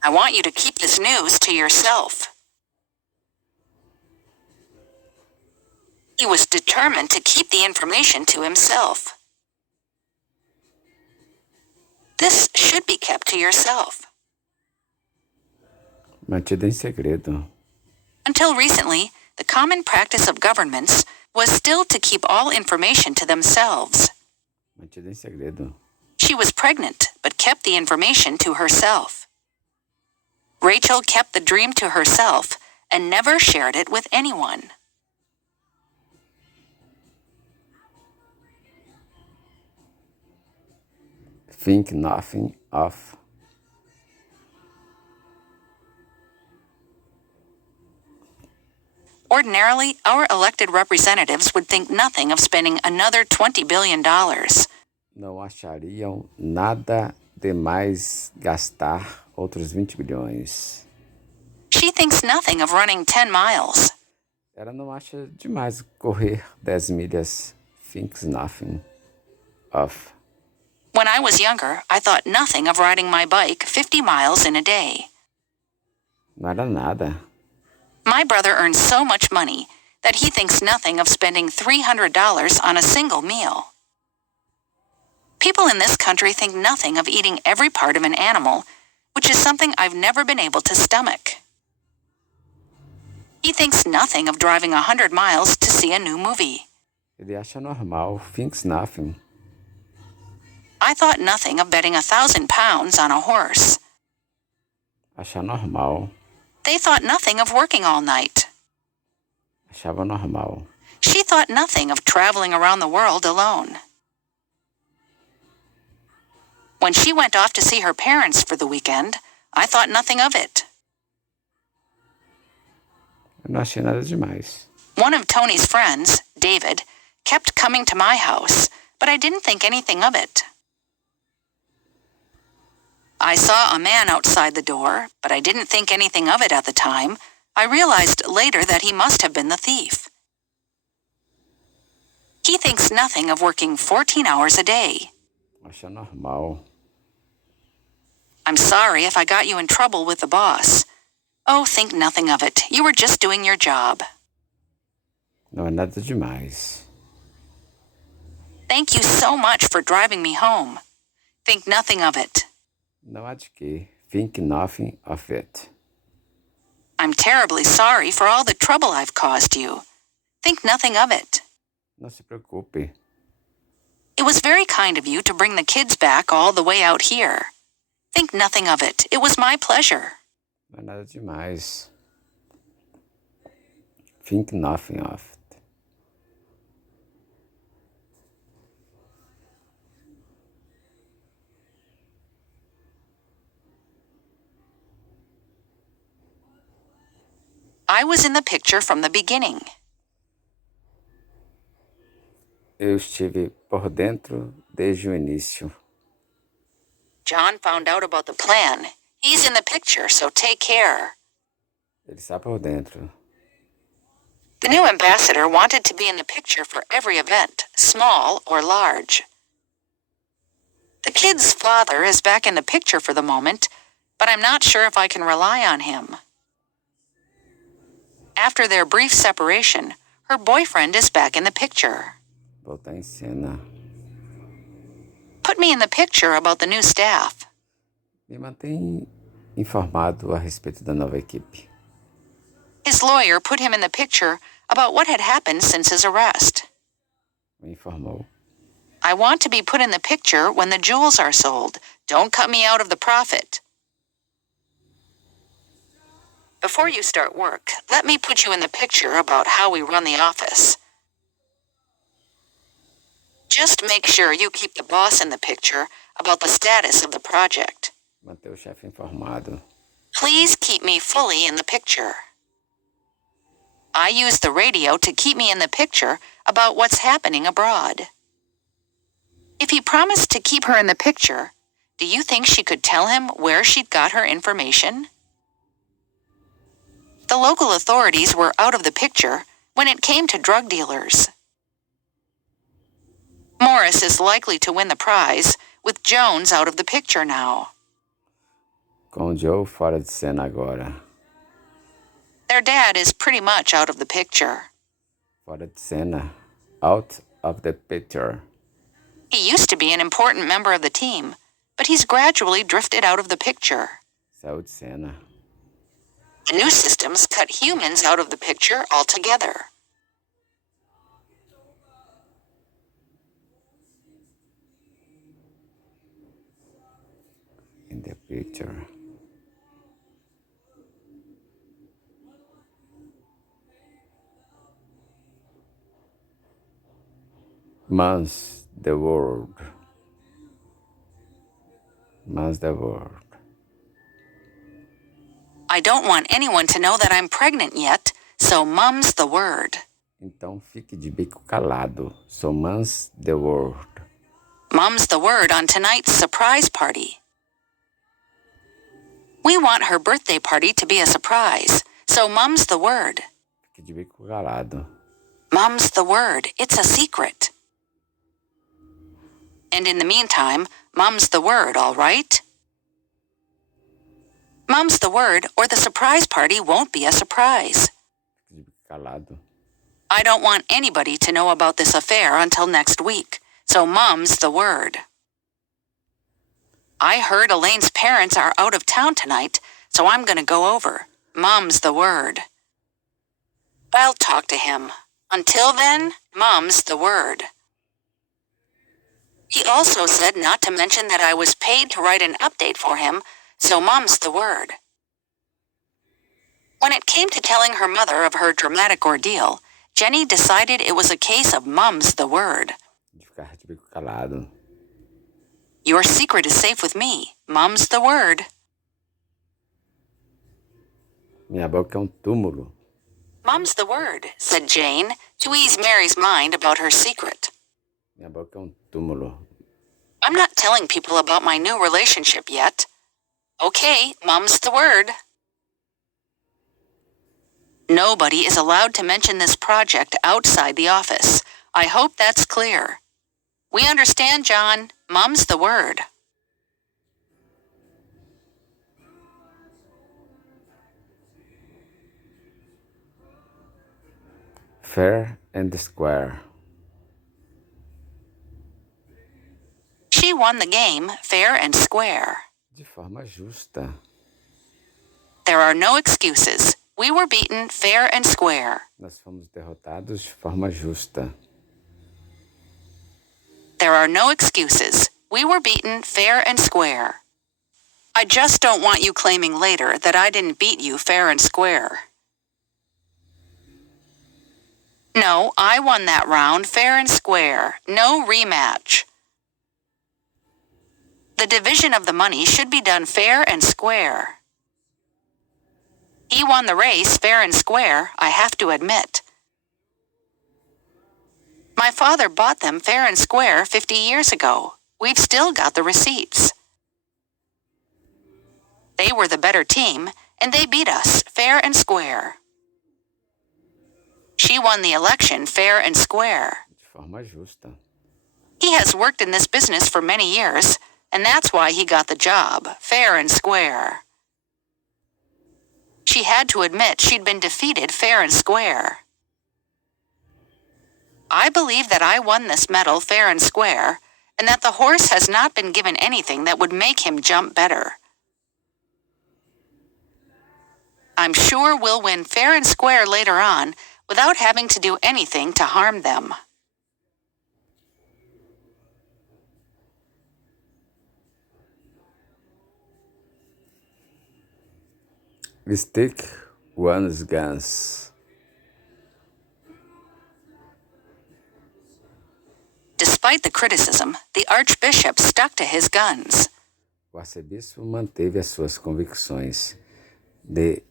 I want you to keep this news to yourself. He was determined to keep the information to himself. This should be kept to yourself. Mantido em segredo. Until recently, the common practice of governments was still to keep all information to themselves. Mantido em segredo. She was pregnant, but kept the information to herself. Rachel kept the dream to herself and never shared it with anyone. Think nothing of. Ordinarily, our elected representatives would think nothing of spending another $20 billion. Não achariam nada demais gastar outros 20 bilhões. She thinks nothing of running 10 miles. Ela não acha demais correr 10 milhas. Thinks nothing of. When I was younger, I thought nothing of riding my bike 50 miles in a day. Não era nada. My brother earns so much money that he thinks nothing of spending $300 on a single meal. People in this country think nothing of eating every part of an animal, which is something I've never been able to stomach. He thinks nothing of driving 100 miles to see a new movie. Ele acha normal. Thinks nothing. I thought nothing of betting 1,000 pounds on a horse. Acha normal. They thought nothing of working all night. Achava normal. She thought nothing of traveling around the world alone. When she went off to see her parents for the weekend, I thought nothing of it. Eu não achei nada demais. One of Tony's friends, David, kept coming to my house, but I didn't think anything of it. I saw a man outside the door, but I didn't think anything of it at the time. I realized later that he must have been the thief. He thinks nothing of working 14 hours a day. Acha normal. I'm sorry if I got you in trouble with the boss. Oh, think nothing of it. You were just doing your job. Não é nada demais. Thank you so much for driving me home. Think nothing of it. Não há de quê. Think nothing of it. I'm terribly sorry for all the trouble I've caused you. Think nothing of it. Não se preocupe. It was very kind of you to bring the kids back all the way out here. Think nothing of it. It was my pleasure. Não é nada demais. Think nothing of it. I was in the picture from the beginning. Eu estive por dentro desde o início. John found out about the plan. He's in the picture, so take care. Ele está por dentro. The new ambassador wanted to be in the picture for every event, small or large. The kid's father is back in the picture for the moment, but I'm not sure if I can rely on him. After their brief separation, her boyfriend is back in the picture. Voltar em cena. Put me in the picture about the new staff. Me mantém informado a respeito da nova equipe. His lawyer put him in the picture about what had happened since his arrest. Me informou. I want to be put in the picture when the jewels are sold. Don't cut me out of the profit. Before you start work, let me put you in the picture about how we run the office. Just make sure you keep the boss in the picture about the status of the project. Manter o chefe informado. Please keep me fully in the picture. I use the radio to keep me in the picture about what's happening abroad. If he promised to keep her in the picture, do you think she could tell him where she'd got her information? The local authorities were out of the picture when it came to drug dealers. Morris is likely to win the prize, with Jones out of the picture now. Com Joe fora de cena agora. Their dad is pretty much out of the picture. Fora de cena. Out of the picture. He used to be an important member of the team, but he's gradually drifted out of the picture. Saiu de cena. The new systems cut humans out of the picture altogether. In the picture. Man's the word. Man's the word. I don't want anyone to know that I'm pregnant yet, so mum's the word. Então fique de bico calado. So man's the word. Mum's the word on tonight's surprise party. We want her birthday party to be a surprise, so mum's the word. Fique de bico calado. Mum's the word. It's a secret. And in the meantime, mum's the word, all right? Mum's the word, or the surprise party won't be a surprise. Fique de bico calado. I don't want anybody to know about this affair until next week, so mum's the word. I heard Elaine's parents are out of town tonight, so I'm going to go over. Mum's the word. I'll talk to him. Until then, mum's the word. He also said not to mention that I was paid to write an update for him, so mum's the word. When it came to telling her mother of her dramatic ordeal, Jenny decided it was a case of mum's the word. De ficar de bico calado. Your secret is safe with me. Mum's the word. Minha boca é túmulo. Mum's the word, said Jane, to ease Mary's mind about her secret. Minha boca é túmulo. I'm not telling people about my new relationship yet. Okay, mum's the word. Nobody is allowed to mention this project outside the office. I hope that's clear. We understand, John. Mum's the word. Fair and square. She won the game fair and square. De forma justa. There are no excuses. We were beaten fair and square. Nós fomos derrotados de forma justa. There are no excuses. We were beaten fair and square. I just don't want you claiming later that I didn't beat you fair and square. No, I won that round fair and square. No rematch. The division of the money should be done fair and square. He won the race fair and square, I have to admit. My father bought them fair and square 50 years ago. We've still got the receipts. They were the better team, and they beat us fair and square. She won the election fair and square. De forma justa. He has worked in this business for many years, and that's why he got the job, fair and square. She had to admit she'd been defeated fair and square. I believe that I won this medal fair and square, and that the horse has not been given anything that would make him jump better. I'm sure we'll win fair and square later on without having to do anything to harm them. Stick one's guns. Despite the criticism, the archbishop stuck to his guns. O arcebispo manteve as suas convicções. They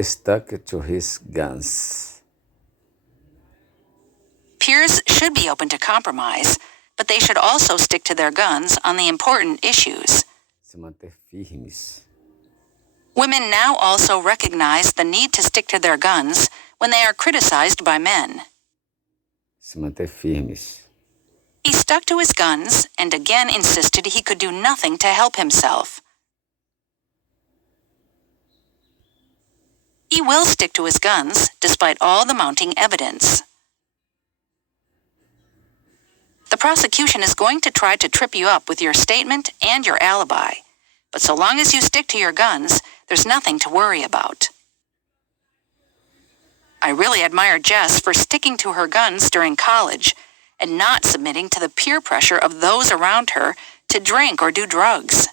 stuck to his guns. Peers should be open to compromise, but they should also stick to their guns on the important issues. Se manter firmes. Women now also recognize the need to stick to their guns when they are criticized by men. Se manter firmes. He stuck to his guns and again insisted he could do nothing to help himself. He will stick to his guns despite all the mounting evidence. The prosecution is going to try to trip you up with your statement and your alibi, but so long as you stick to your guns, there's nothing to worry about. I really admire Jess for sticking to her guns during college and not submitting to the peer pressure of those around her to drink or do drugs.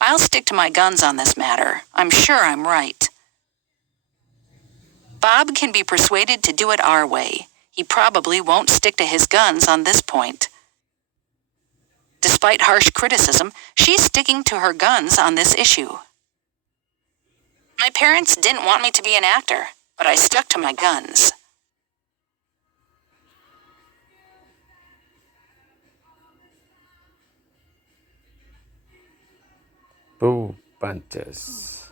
I'll stick to my guns on this matter. I'm sure I'm right. Bob can be persuaded to do it our way. He probably won't stick to his guns on this point. Despite harsh criticism, she's sticking to her guns on this issue. My parents didn't want me to be an actor, but I stuck to my guns. Pull punches.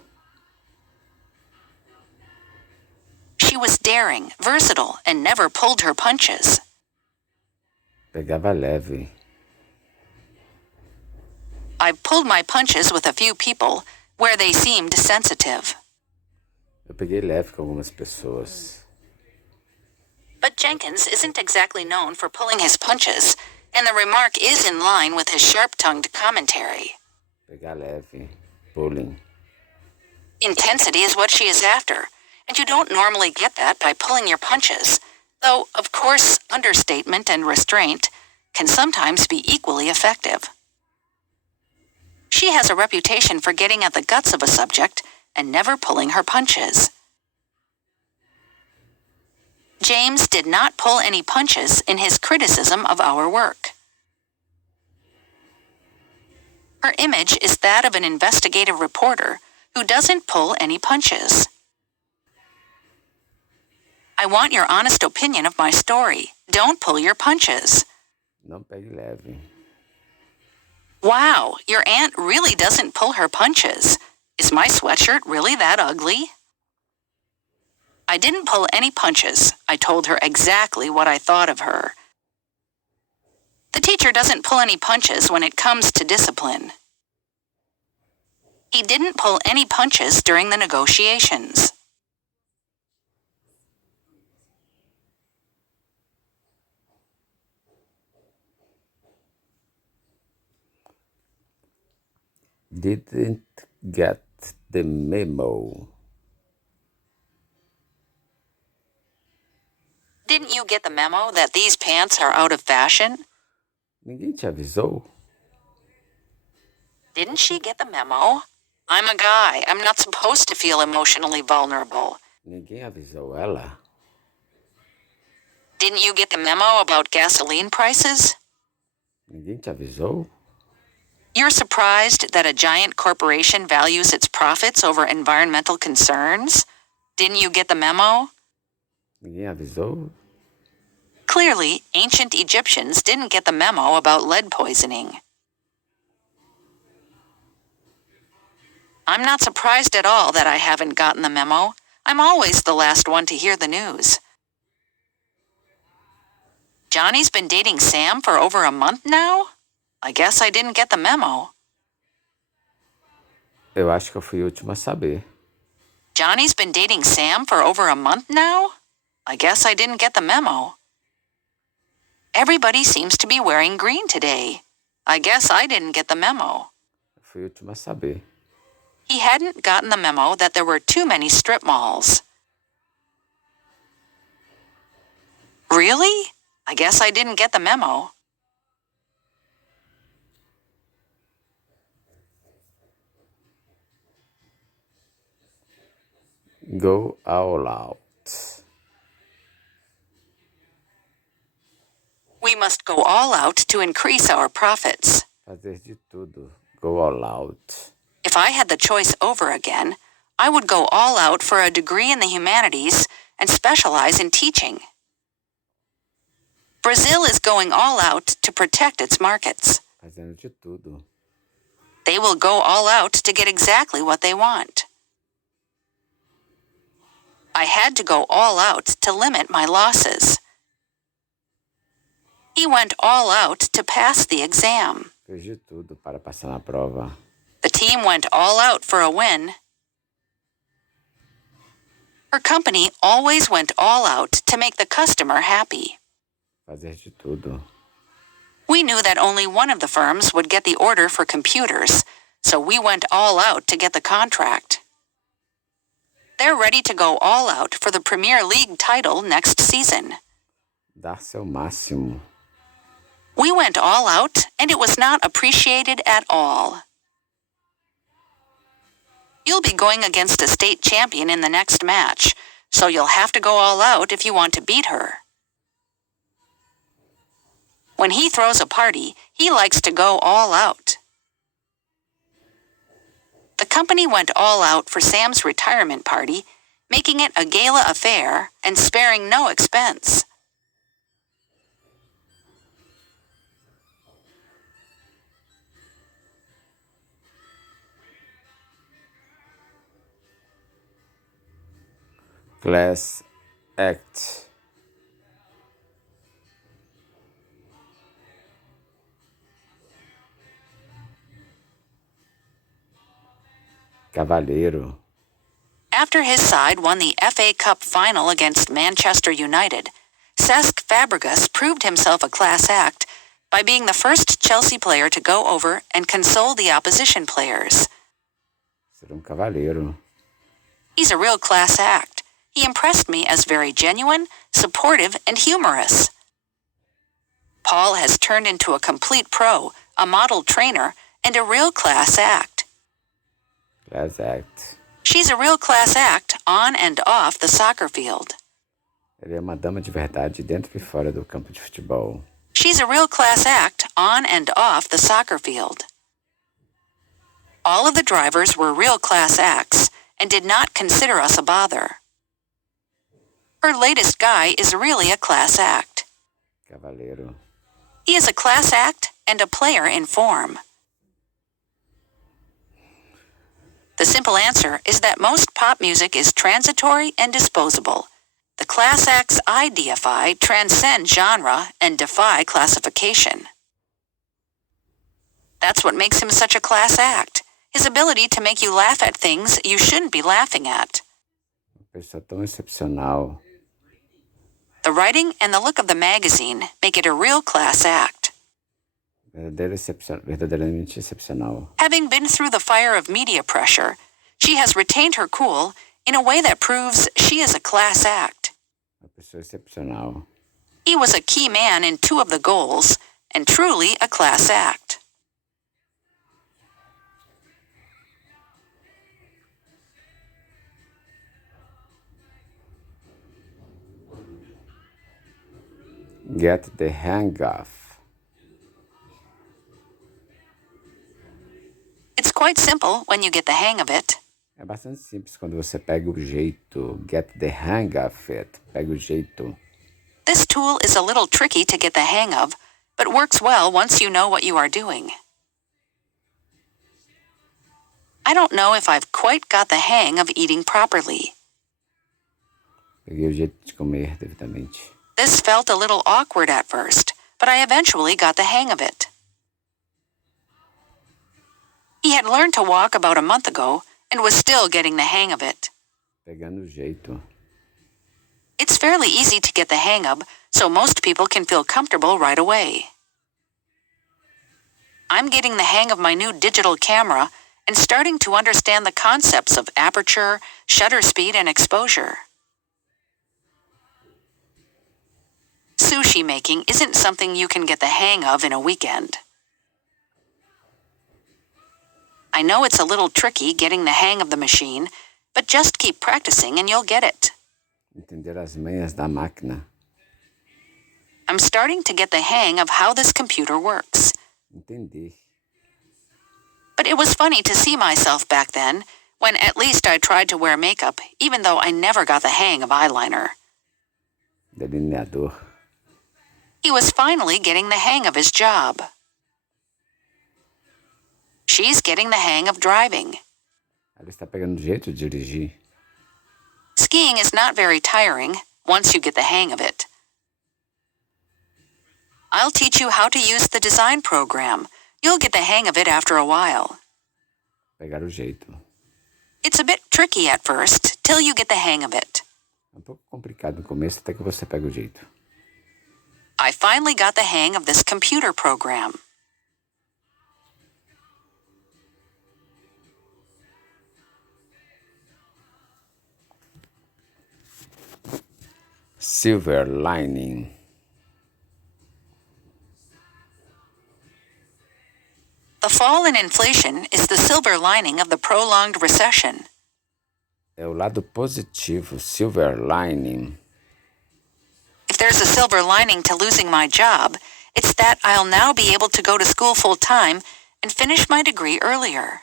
She was daring, versatile, and never pulled her punches. Pegava leve. I've pulled my punches with a few people where they seemed sensitive. Eu peguei leve com algumas pessoas. But Jenkins isn't exactly known for pulling his punches, and the remark is in line with his sharp-tongued commentary. Pegar leve. Pulling. Intensity is what she is after, and you don't normally get that by pulling your punches, though, of course, understatement and restraint can sometimes be equally effective. She has a reputation for getting at the guts of a subject and never pulling her punches. James did not pull any punches in his criticism of our work. Her image is that of an investigative reporter who doesn't pull any punches. I want your honest opinion of my story. Don't pull your punches. Não pegue leve. Wow, your aunt really doesn't pull her punches. Is my sweatshirt really that ugly? I didn't pull any punches. I told her exactly what I thought of her. The teacher doesn't pull any punches when it comes to discipline. He didn't pull any punches during the negotiations. Didn't get the memo. Didn't you get the memo that these pants are out of fashion? Ninguém te avisou? Didn't she get the memo? I'm a guy. I'm not supposed to feel emotionally vulnerable. Ninguém avisou ela? Didn't you get the memo about gasoline prices? Ninguém te avisou? You're surprised that a giant corporation values its profits over environmental concerns? Didn't you get the memo? Ninguém avisou? Clearly, ancient Egyptians didn't get the memo about lead poisoning. I'm not surprised at all that I haven't gotten the memo. I'm always the last one to hear the news. Johnny's been dating Sam for over a month now? I guess I didn't get the memo. Eu acho que eu fui o último a saber. Johnny's been dating Sam for over a month now? I guess I didn't get the memo. Everybody seems to be wearing green today. I guess I didn't get the memo. Eu fui o último a saber. He hadn't gotten the memo that there were too many strip malls. Really? I guess I didn't get the memo. Go all out. We must go all out to increase our profits. Fazer de tudo. Go all out. If I had the choice over again, I would go all out for a degree in the humanities and specialize in teaching. Brazil is going all out to protect its markets. Fazendo de tudo. They will go all out to get exactly what they want. I had to go all out to limit my losses. He went all out to pass the exam. Fez de tudo para passar na prova. The team went all out for a win. Her company always went all out to make the customer happy. Fazer de tudo. We knew that only one of the firms would get the order for computers, so we went all out to get the contract. They're ready to go all out for the Premier League title next season. Dar seu máximo. We went all out, and it was not appreciated at all. You'll be going against a state champion in the next match, so you'll have to go all out if you want to beat her. When he throws a party, he likes to go all out. The company went all out for Sam's retirement party, making it a gala affair and sparing no expense. Class act. Cavaleiro. After his side won the FA Cup final against Manchester United, Cesc Fabregas proved himself a class act by being the first Chelsea player to go over and console the opposition players. Ser cavaleiro. He's a real class act. He impressed me as very genuine, supportive, and humorous. Paul has turned into a complete pro, a model trainer, and a real class act. Class act. She's a real class act on and off the soccer field. Ele é uma dama de verdade dentro e fora do campo de futebol. She's a real class act on and off the soccer field. All of the drivers were real class acts and did not consider us a bother. Her latest guy is really a class act. Cavaleiro. He is a class act and a player in form. The simple answer is that most pop music is transitory and disposable. The class acts I deify transcend genre and defy classification. That's what makes him such a class act, his ability to make you laugh at things you shouldn't be laughing at. Uma pessoa tão excepcional. The writing and the look of the magazine make it a real class act. Verdadeiramente excepcional. Having been through the fire of media pressure, she has retained her cool in a way that proves she is a class act. Uma pessoa excepcional. He was a key man in 2 of the goals, and truly a class act. Get the hang of. It's quite simple when you get the hang of it. É bastante simples quando você pega o jeito. Get the hang of it. Pega o jeito. This tool is a little tricky to get the hang of, but works well once you know what you are doing. I don't know if I've quite got the hang of eating properly. Peguei o jeito de comer devidamente. This felt a little awkward at first, but I eventually got the hang of it. He had learned to walk about a month ago and was still getting the hang of it. Pegando o jeito. It's fairly easy to get the hang of, so most people can feel comfortable right away. I'm getting the hang of my new digital camera and starting to understand the concepts of aperture, shutter speed, and exposure. Sushi making isn't something you can get the hang of in a weekend. I know it's a little tricky getting the hang of the machine, but just keep practicing and you'll get it. Entender as manhas da máquina. I'm starting to get the hang of how this computer works. Entender. But it was funny to see myself back then, when at least I tried to wear makeup, even though I never got the hang of eyeliner. Delineador. He was finally getting the hang of his job. She's getting the hang of driving. Ela está pegando jeito de dirigir. Skiing is not very tiring once you get the hang of it. I'll teach you how to use the design program. You'll get the hang of it after a while. Pegar o jeito. It's a bit tricky at first, till you get the hang of it. É um pouco complicado no começo até que você pega o jeito. I finally got the hang of this computer program. Silver lining. The fall in inflation is the silver lining of the prolonged recession. É o lado positivo, silver lining. If there's a silver lining to losing my job, it's that I'll now be able to go to school full-time and finish my degree earlier.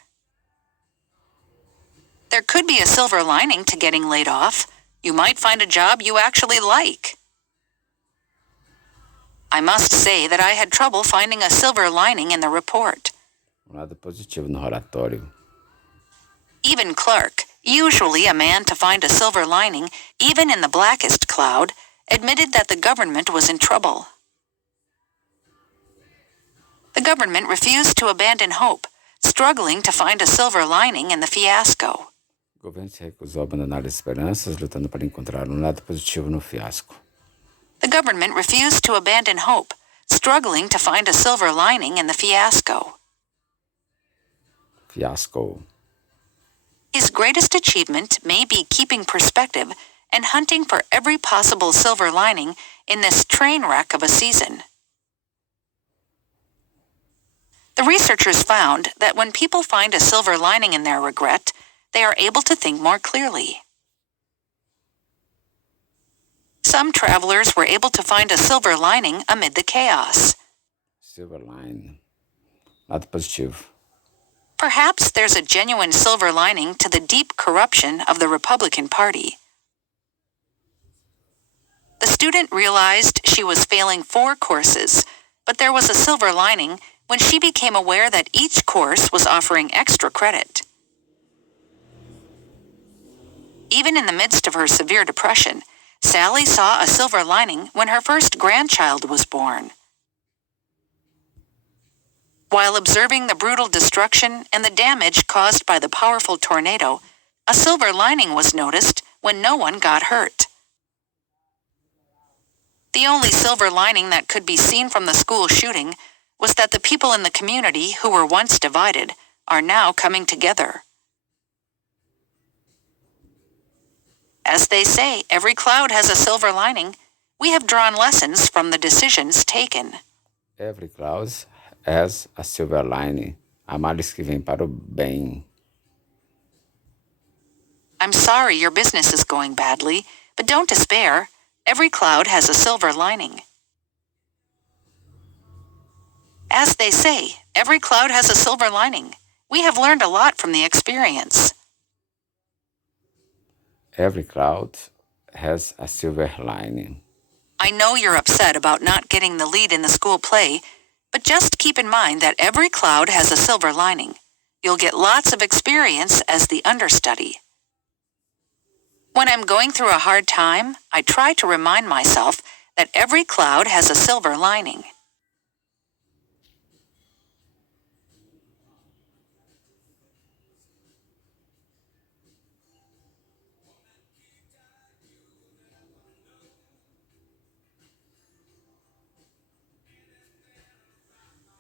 There could be a silver lining to getting laid off. You might find a job you actually like. I must say that I had trouble finding a silver lining in the report. Um lado positivo no relatório. Even Clark, usually a man to find a silver lining, even in the blackest cloud, admitted that the government was in trouble. The government refused to abandon hope, struggling to find a silver lining in the fiasco. O governo se recusou a abandonar as esperanças, lutando para encontrar um lado positivo no fiasco. The government refused to abandon hope, struggling to find a silver lining in the fiasco. Fiasco. His greatest achievement may be keeping perspective and hunting for every possible silver lining in this train wreck of a season. The researchers found that when people find a silver lining in their regret, they are able to think more clearly. Some travelers were able to find a silver lining amid the chaos. Silver line. Lado positivo. Perhaps there's a genuine silver lining to the deep corruption of the Republican Party. The student realized she was failing 4 courses, but there was a silver lining when she became aware that each course was offering extra credit. Even in the midst of her severe depression, Sally saw a silver lining when her first grandchild was born. While observing the brutal destruction and the damage caused by the powerful tornado, a silver lining was noticed when no one got hurt. The only silver lining that could be seen from the school shooting was that the people in the community who were once divided are now coming together. As they say, every cloud has a silver lining. We have drawn lessons from the decisions taken. Every cloud has a silver lining. Há males que vêm para o bem. I'm sorry your business is going badly, but don't despair. Every cloud has a silver lining. As they say, every cloud has a silver lining. We have learned a lot from the experience. Every cloud has a silver lining. I know you're upset about not getting the lead in the school play, but just keep in mind that every cloud has a silver lining. You'll get lots of experience as the understudy. When I'm going through a hard time, I try to remind myself that every cloud has a silver lining.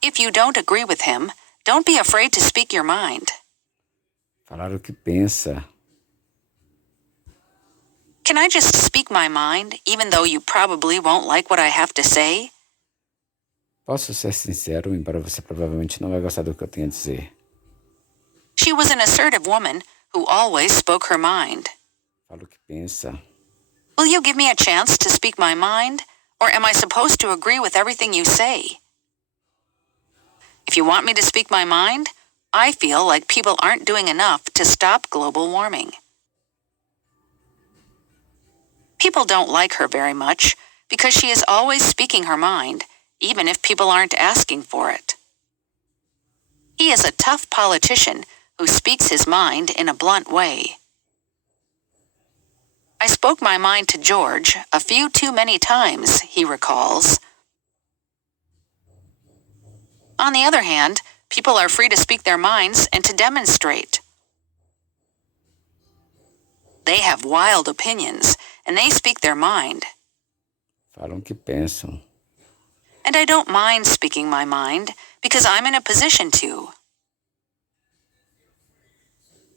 If you don't agree with him, don't be afraid to speak your mind. Falar o que pensa. Can I just speak my mind, even though you probably won't like what I have to say? Posso ser sincero, embora você provavelmente não vai gostar do que eu tenho a dizer. She was an assertive woman who always spoke her mind. Falo o que pensa. Will you give me a chance to speak my mind, or am I supposed to agree with everything you say? If you want me to speak my mind, I feel like people aren't doing enough to stop global warming. People don't like her very much because she is always speaking her mind, even if people aren't asking for it. He is a tough politician who speaks his mind in a blunt way. I spoke my mind to George a few too many times, he recalls. On the other hand, people are free to speak their minds and to demonstrate. They have wild opinions, and they speak their mind. Falam o que pensam. And I don't mind speaking my mind because I'm in a position to.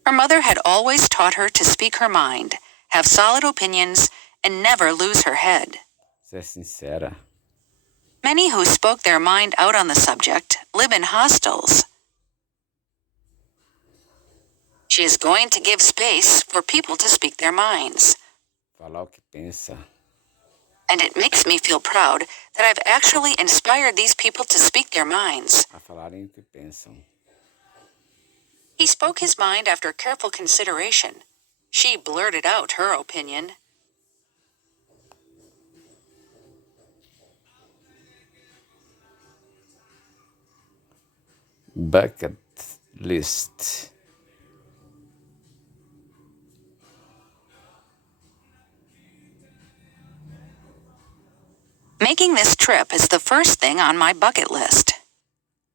Her mother had always taught her to speak her mind, have solid opinions, and never lose her head. Ser sincera. Many who spoke their mind out on the subject live in hostels. She is going to give space for people to speak their minds. Falar o que pensa. And it makes me feel proud that I've actually inspired these people to speak their minds. A falarem o que pensam. He spoke his mind after careful consideration. She blurted out her opinion. Bucket list. Making this trip is the first thing on my bucket list.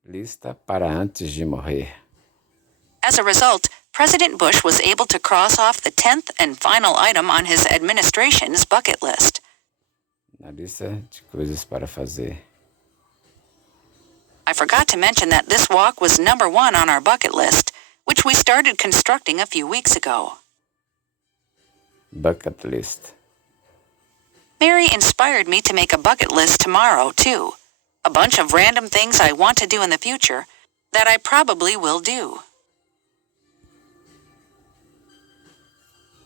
Lista para antes de morrer. As a result, President Bush was able to cross off the 10th and final item on his administration's bucket list. Na lista de coisas para fazer. I forgot to mention that this walk was number 1 on our bucket list, which we started constructing a few weeks ago. Bucket list. Mary inspired me to make a bucket list tomorrow, too. A bunch of random things I want to do in the future that I probably will do.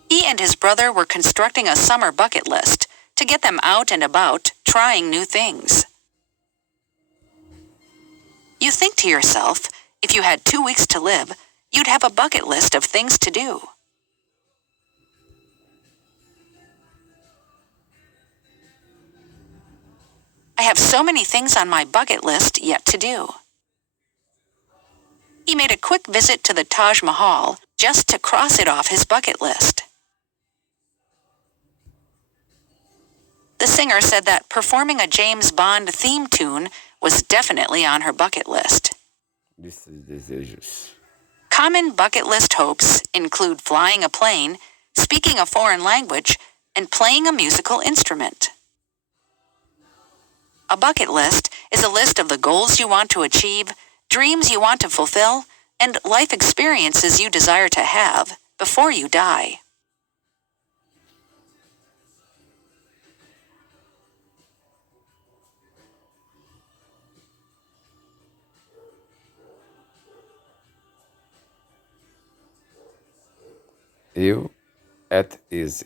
He and his brother were constructing a summer bucket list to get them out and about, trying new things. You think to yourself, if you had 2 weeks to live, you'd have a bucket list of things to do. I have so many things on my bucket list yet to do. He made a quick visit to the Taj Mahal just to cross it off his bucket list. The singer said that performing a James Bond theme tune was definitely on her bucket list. Lista de desejos. Common bucket list hopes include flying a plane, speaking a foreign language, and playing a musical instrument. A bucket list is a list of the goals you want to achieve, dreams you want to fulfill, and life experiences you desire to have before you die. Eu at ease.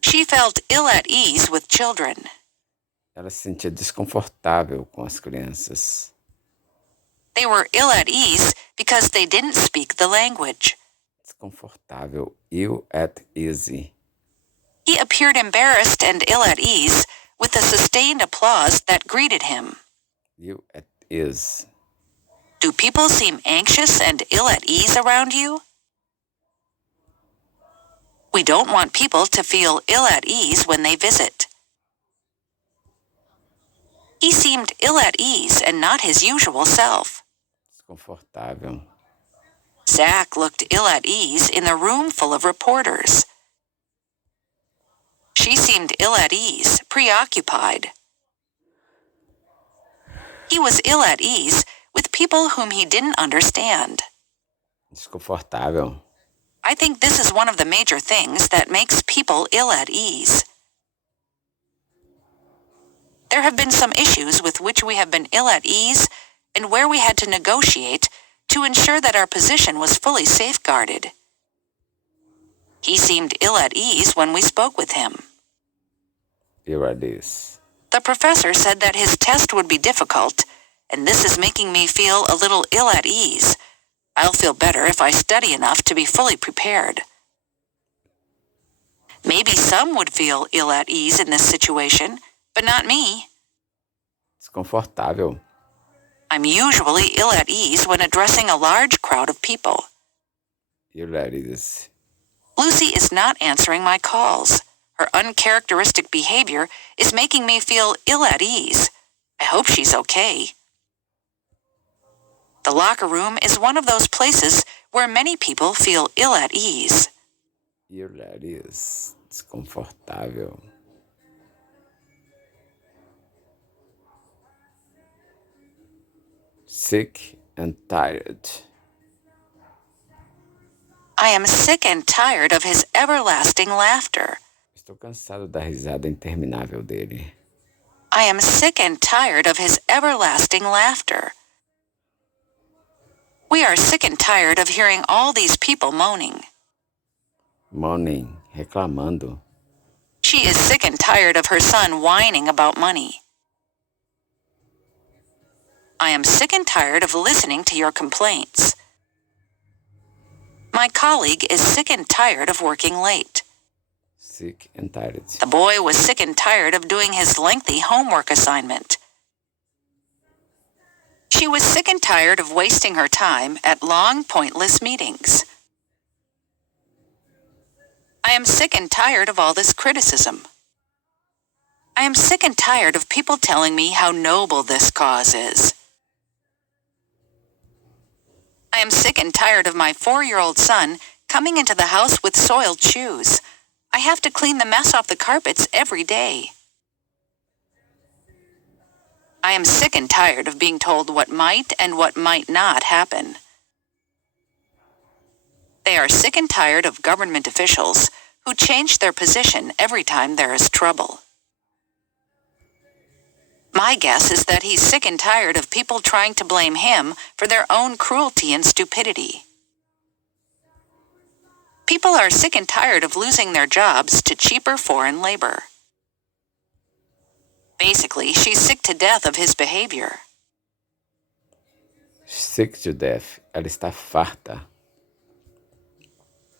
She felt ill at ease with children. Ela se sentia desconfortável com as crianças. They were ill at ease because they didn't speak the language. Desconfortável. Eu at ease. He appeared embarrassed and ill at ease with the sustained applause that greeted him. Eu at ease. Do people seem anxious and ill at ease around you? We don't want people to feel ill at ease when they visit. He seemed ill at ease and not his usual self. Desconfortável. Zach looked ill at ease in the room full of reporters. She seemed ill at ease, preoccupied. He was ill at ease with people whom he didn't understand. Desconfortável. I think this is one of the major things that makes people ill at ease. There have been some issues with which we have been ill at ease and where we had to negotiate to ensure that our position was fully safeguarded. He seemed ill at ease when we spoke with him. Ill at ease. The professor said that his test would be difficult, and this is making me feel a little ill at ease. I'll feel better if I study enough to be fully prepared. Maybe some would feel ill at ease in this situation, but not me. Desconfortável. I'm usually ill at ease when addressing a large crowd of people. Ill at ease. Lucy is not answering my calls. Her uncharacteristic behavior is making me feel ill at ease. I hope she's okay. The locker room is one of those places where many people feel ill at ease. Ill at ease. Desconfortável. Sick and tired. I am sick and tired of his everlasting laughter. Estou cansado da risada interminável dele. I am sick and tired of his everlasting laughter. We are sick and tired of hearing all these people moaning. Moaning, reclamando. She is sick and tired of her son whining about money. I am sick and tired of listening to your complaints. My colleague is sick and tired of working late. Sick and tired. The boy was sick and tired of doing his lengthy homework assignment. She was sick and tired of wasting her time at long, pointless meetings. I am sick and tired of all this criticism. I am sick and tired of people telling me how noble this cause is. I am sick and tired of my 4-year-old son coming into the house with soiled shoes. I have to clean the mess off the carpets every day. I am sick and tired of being told what might and what might not happen. They are sick and tired of government officials who change their position every time there is trouble. My guess is that he's sick and tired of people trying to blame him for their own cruelty and stupidity. People are sick and tired of losing their jobs to cheaper foreign labor. Basically, she's sick to death of his behavior. Sick to death. Ela está farta.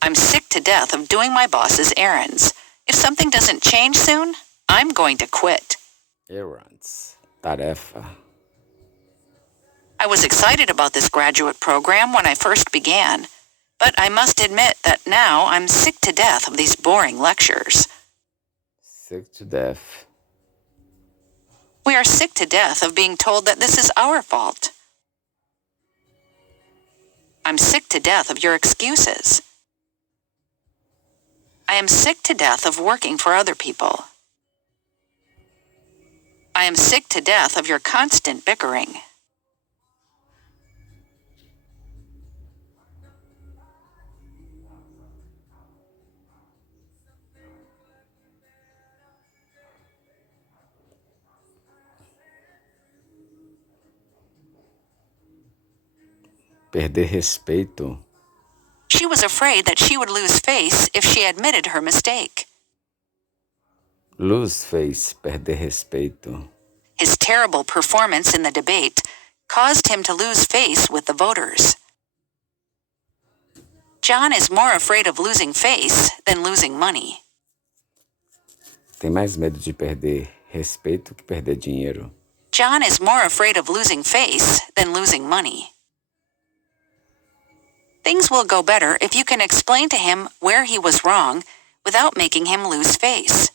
I'm sick to death of doing my boss's errands. If something doesn't change soon, I'm going to quit. Errands. Tarefa. I was excited about this graduate program when I first began, but I must admit that now I'm sick to death of these boring lectures. Sick to death. We are sick to death of being told that this is our fault. I'm sick to death of your excuses. I am sick to death of working for other people. I am sick to death of your constant bickering. Perder respeito. She was afraid that she would lose face if she admitted her mistake. Lose face, perder respeito. His terrible performance in the debate caused him to lose face with the voters. John is more afraid of losing face than losing money. Tem mais medo de perder respeito que perder dinheiro. John is more afraid of losing face than losing money. Things will go better if you can explain to him where he was wrong without making him lose face.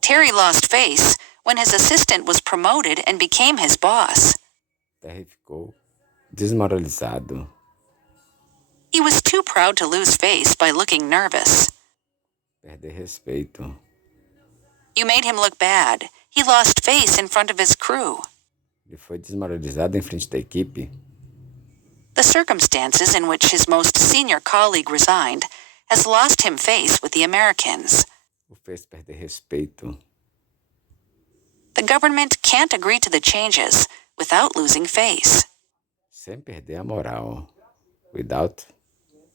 Terry lost face when his assistant was promoted and became his boss. Terry ficou desmoralizado. He was too proud to lose face by looking nervous. Perder respeito. You made him look bad. He lost face in front of his crew. Ele foi desmoralizado em frente da equipe. The circumstances in which his most senior colleague resigned has lost him face with the Americans. O fez perder respeito. The government can't agree to the changes without losing face. Sem perder a moral. Without.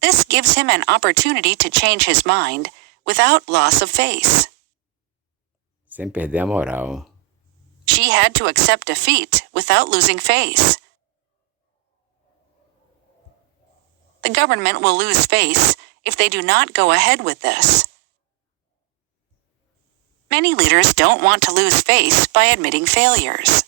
This gives him an opportunity to change his mind without loss of face. Sem perder a moral. She had to accept defeat without losing face. The government will lose face if they do not go ahead with this. Many leaders don't want to lose face by admitting failures.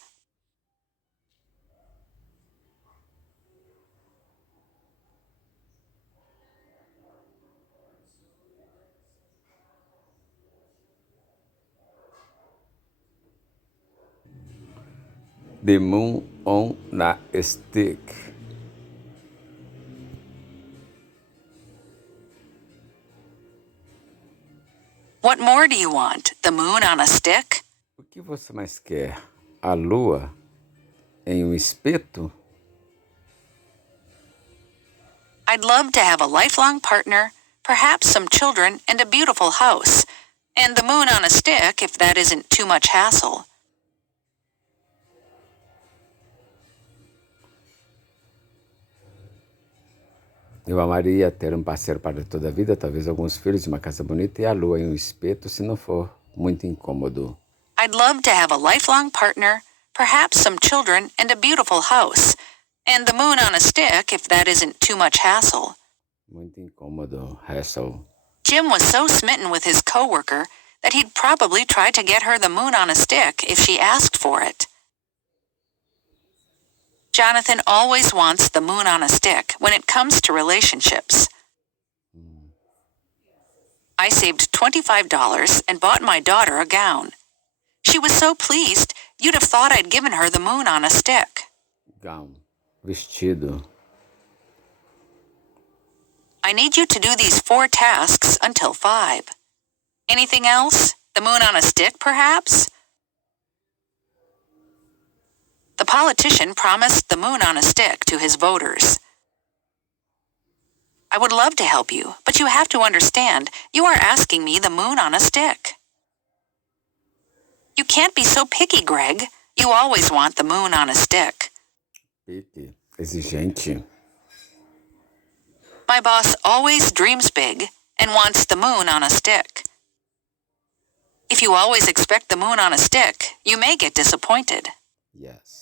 The moon on a stick. What more do you want? The moon on a stick? O que você mais quer? A lua em espeto? I'd love to have a lifelong partner, perhaps some children, and a beautiful house. And the moon on a stick, if that isn't too much hassle. Eu amaria ter parceiro para toda a vida, talvez alguns filhos, uma casa bonita e a lua em espeto, se não for muito incômodo. I'd love to have a lifelong partner, perhaps some children, and a beautiful house. And the moon on a stick, if that isn't too much hassle. Muito incômodo, hassle. Jim was so smitten with his coworker that he'd probably try to get her the moon on a stick if she asked for it. Jonathan always wants the moon on a stick when it comes to relationships. I saved $25 and bought my daughter a gown. She was so pleased, you'd have thought I'd given her the moon on a stick. Gown. Vestido. I need you to do these 4 tasks until 5. Anything else? The moon on a stick, perhaps? The politician promised the moon on a stick to his voters. I would love to help you, but you have to understand, you are asking me the moon on a stick. You can't be so picky, Greg. You always want the moon on a stick. Pique. Exigente. My boss always dreams big and wants the moon on a stick. If you always expect the moon on a stick, you may get disappointed. Yes.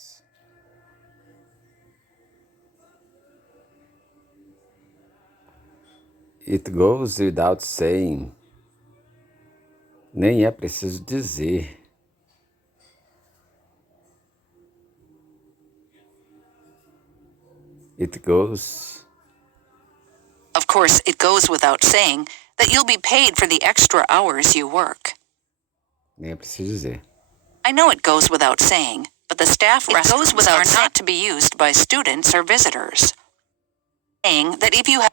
It goes without saying. Nem é preciso dizer. It goes. Of course, it goes without saying that you'll be paid for the extra hours you work. Nem é preciso dizer. I know it goes without saying, but the staff restrooms are not to be used by students or visitors. Saying that if you have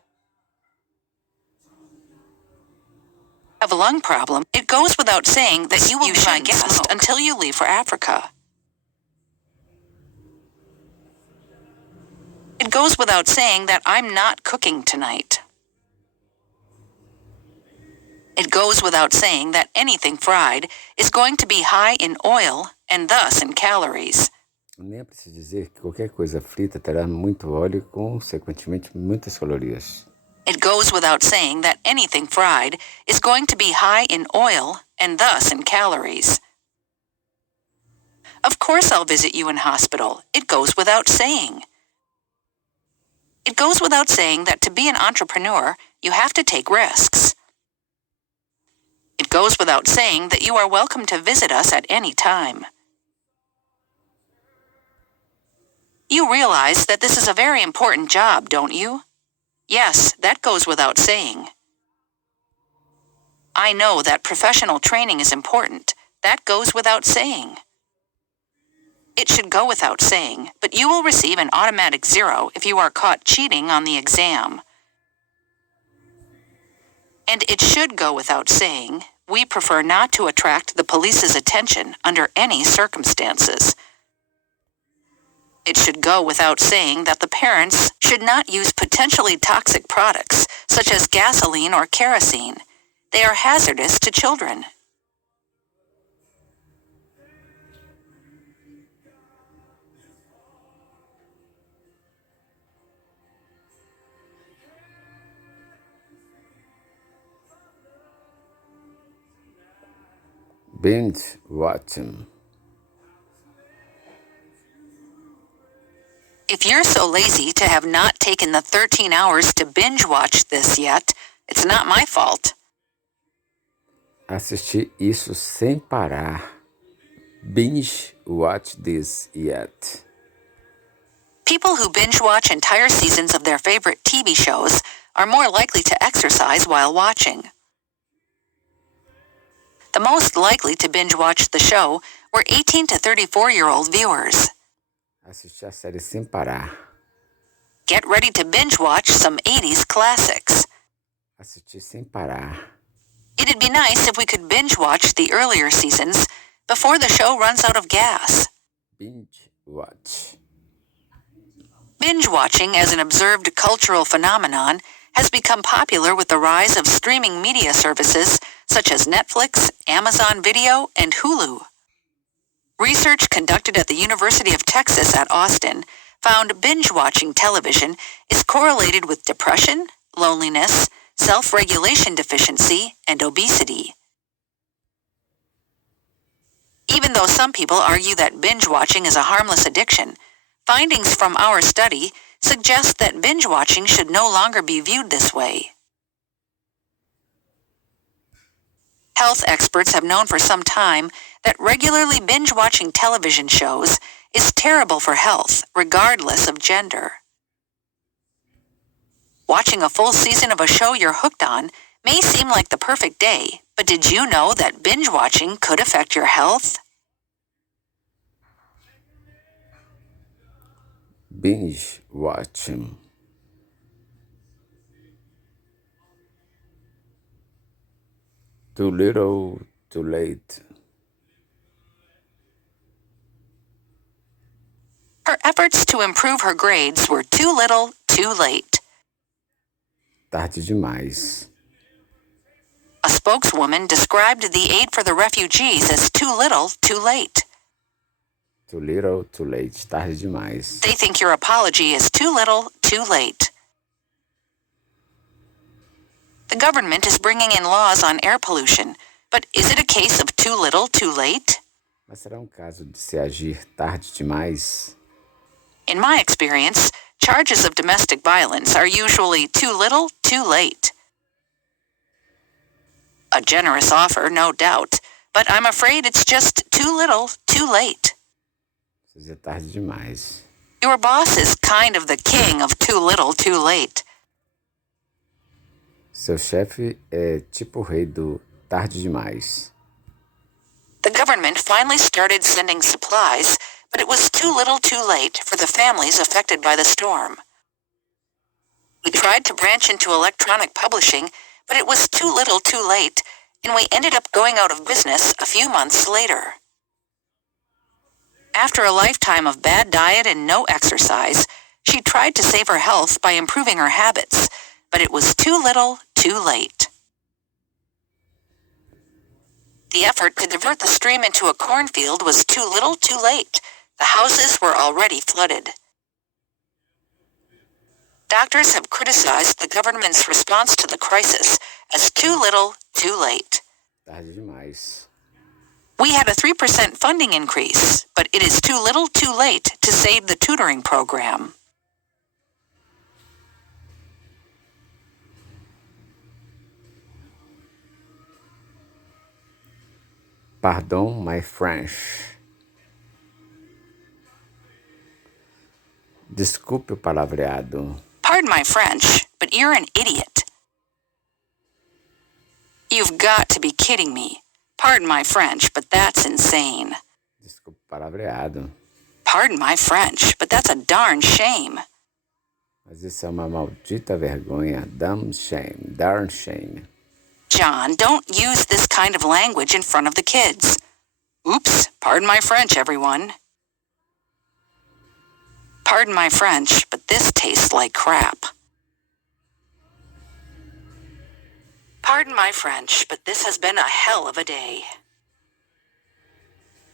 a lung problem, it goes without saying that you will be my guest until you leave for Africa. It goes without saying that I'm not cooking tonight. It goes without saying that anything fried is going to be high in oil and thus in calories. Nem é preciso dizer que qualquer coisa frita terá muito óleo e, consequentemente, muitas calorias. It goes without saying that anything fried is going to be high in oil and thus in calories. Of course I'll visit you in hospital. It goes without saying. It goes without saying that to be an entrepreneur, you have to take risks. It goes without saying that you are welcome to visit us at any time. You realize that this is a very important job, don't you? Yes, that goes without saying. I know that professional training is important. That goes without saying. It should go without saying, but you will receive an automatic 0 if you are caught cheating on the exam. And it should go without saying, we prefer not to attract the police's attention under any circumstances. It should go without saying that the parents should not use potentially toxic products such as gasoline or kerosene. They are hazardous to children. Binge watching. If you're so lazy to have not taken the 13 hours to binge watch this yet, it's not my fault. Assisti isso sem parar. Binge watch this yet. People who binge watch entire seasons of their favorite TV shows are more likely to exercise while watching. The most likely to binge watch the show were 18 to 34-year-old viewers. Assisti a série sem parar. Get ready to binge watch some 80s classics. Assisti sem parar. It'd be nice if we could binge watch the earlier seasons before the show runs out of gas. Binge watch. Binge watching as an observed cultural phenomenon has become popular with the rise of streaming media services such as Netflix, Amazon Video, and Hulu. Research conducted at the University of Texas at Austin found binge-watching television is correlated with depression, loneliness, self-regulation deficiency, and obesity. Even though some people argue that binge-watching is a harmless addiction, findings from our study suggest that binge-watching should no longer be viewed this way. Health experts have known for some time that regularly binge-watching television shows is terrible for health, regardless of gender. Watching a full season of a show you're hooked on may seem like the perfect day, but did you know that binge-watching could affect your health? Binge watching. Too little, too late. Her efforts to improve her grades were too little, too late. Tarde demais. A spokeswoman described the aid for the refugees as too little, too late. Too little, too late. Tarde demais. They think your apology is too little, too late. The government is bringing in laws on air pollution, but is it a case of too little, too late? Mas será caso de se agir tarde demais? In my experience, charges of domestic violence are usually too little, too late. A generous offer, no doubt, but I'm afraid it's just too little, too late. É tarde demais. Your boss is kind of the king of too little, too late. Seu chefe é tipo o rei do tarde demais. The government finally started sending supplies, but it was too little, too late for the families affected by the storm. We tried to branch into electronic publishing, but it was too little, too late, and we ended up going out of business a few months later. After a lifetime of bad diet and no exercise, she tried to save her health by improving her habits, but it was too little, too late. The effort to divert the stream into a cornfield was too little, too late. The houses were already flooded. Doctors have criticized the government's response to the crisis as too little, too late. Tarde demais. We had a 3% funding increase, but it is too little, too late to save the tutoring program. Pardon my French. Desculpe o palavreado. Pardon my French, but you're an idiot. You've got to be kidding me. Pardon my French, but that's insane. Desculpe o palavreado. Pardon my French, but that's a darn shame. Mas isso é uma maldita vergonha. Damn shame. Darn shame. John, don't use this kind of language in front of the kids. Oops, pardon my French, everyone. Pardon my French, but this tastes like crap. Pardon my French, but this has been a hell of a day.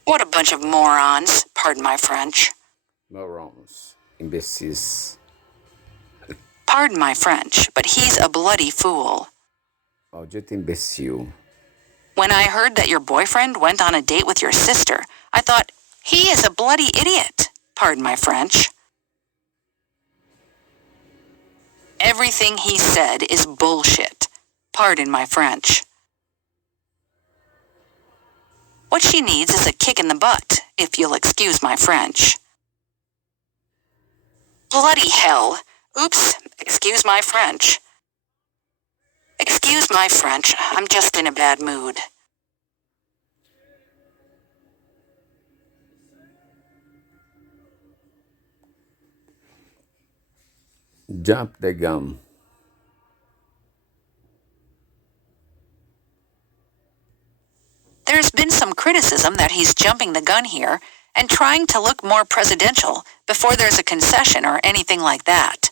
What a bunch of morons, pardon my French. Morons. Imbecis. Pardon my French, but he's a bloody fool. Maldito imbecil. When I heard that your boyfriend went on a date with your sister, I thought, he is a bloody idiot, pardon my French. Everything he said is bullshit, pardon my French. What she needs is a kick in the butt, if you'll excuse my French. Bloody hell. Oops, excuse my French. Excuse my French, I'm just in a bad mood. Jump the gun. There's been some criticism that he's jumping the gun here and trying to look more presidential before there's a concession or anything like that.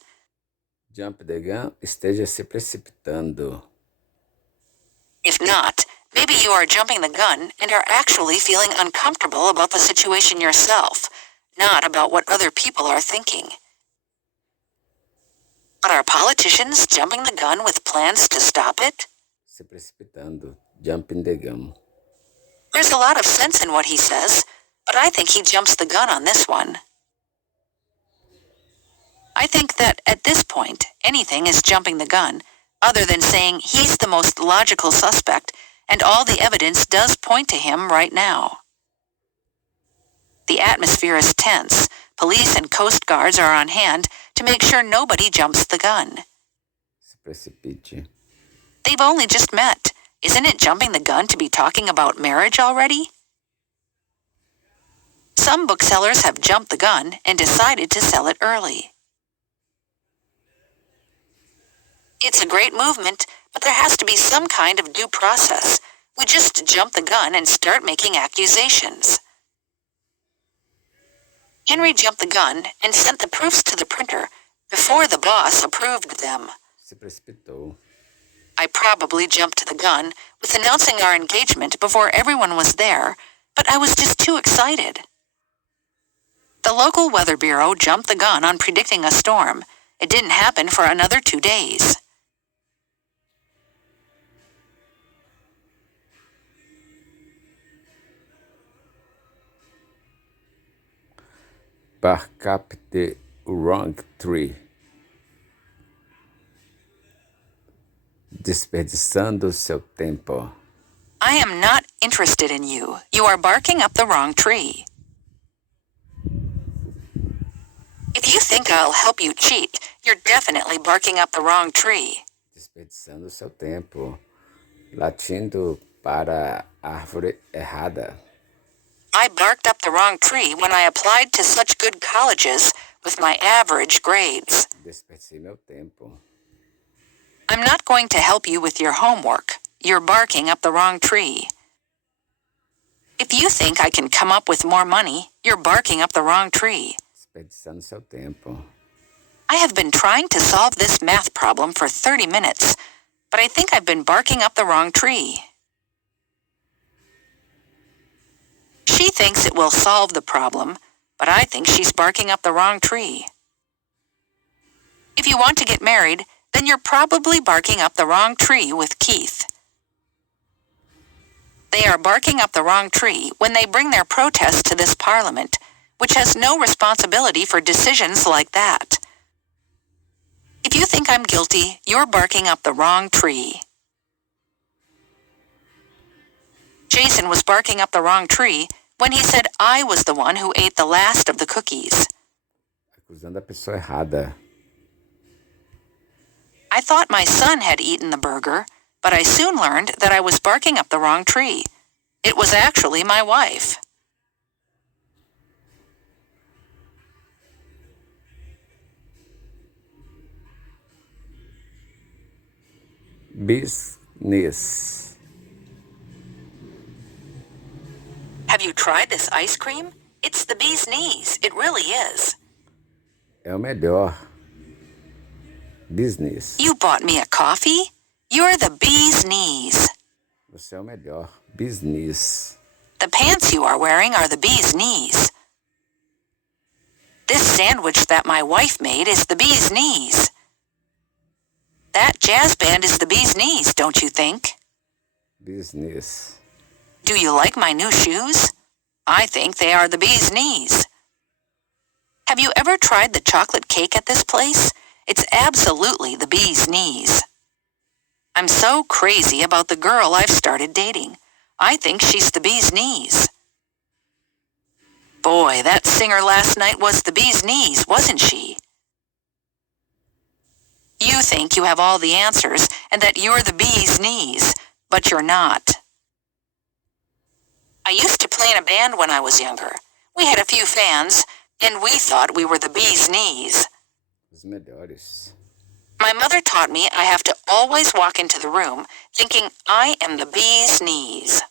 Jump the gun, esteja se precipitando. If not, maybe you are jumping the gun and are actually feeling uncomfortable about the situation yourself, not about what other people are thinking. But are politicians jumping the gun with plans to stop it? Se precipitando. Jumping the gun. There's a lot of sense in what he says, but I think he jumps the gun on this one. I think that at this point, anything is jumping the gun, other than saying he's the most logical suspect and all the evidence does point to him right now. The atmosphere is tense. Police and Coast Guards are on hand to make sure nobody jumps the gun. Se precipite. They've only just met. Isn't it jumping the gun to be talking about marriage already? Some booksellers have jumped the gun and decided to sell it early. It's a great movement, but there has to be some kind of due process. We just jump the gun and start making accusations. Henry jumped the gun and sent the proofs to the printer before the boss approved them. Se precipitou. I probably jumped the gun with announcing our engagement before everyone was there, but I was just too excited. The local weather bureau jumped the gun on predicting a storm. It didn't happen for another 2 days. Bark up the wrong tree. Desperdiçando seu tempo. I am not interested in you. You are barking up the wrong tree. If you think I'll help you cheat, you're definitely barking up the wrong tree. Desperdiçando seu tempo. Latindo para a árvore errada. I barked up the wrong tree when I applied to such good colleges with my average grades. Desperdicei meu tempo. I'm not going to help you with your homework. You're barking up the wrong tree. If you think I can come up with more money, you're barking up the wrong tree. Desperdiçando seu tempo. I have been trying to solve this math problem for 30 minutes, but I think I've been barking up the wrong tree. She thinks it will solve the problem, but I think she's barking up the wrong tree. If you want to get married, then you're probably barking up the wrong tree with Keith. They are barking up the wrong tree when they bring their protest to this parliament, which has no responsibility for decisions like that. If you think I'm guilty, you're barking up the wrong tree. Jason was barking up the wrong tree when he said I was the one who ate the last of the cookies. Acusando a pessoa errada. I thought my son had eaten the burger, but I soon learned that I was barking up the wrong tree. It was actually my wife. Business. Have you tried this ice cream? It's the bee's knees. It really is. É o melhor. Business. You bought me a coffee? You're the bee's knees. Você é o melhor. Business. The pants you are wearing are the bee's knees. This sandwich that my wife made is the bee's knees. That jazz band is the bee's knees, don't you think? Business. Do you like my new shoes? I think they are the bee's knees. Have you ever tried the chocolate cake at this place? It's absolutely the bee's knees. I'm so crazy about the girl I've started dating. I think she's the bee's knees. Boy, that singer last night was the bee's knees, wasn't she? You think you have all the answers and that you're the bee's knees, but you're not. I used to play in a band when I was younger. We had a few fans, and we thought we were the bee's knees. Os melhores. My mother taught me I have to always walk into the room thinking I am the bee's knees.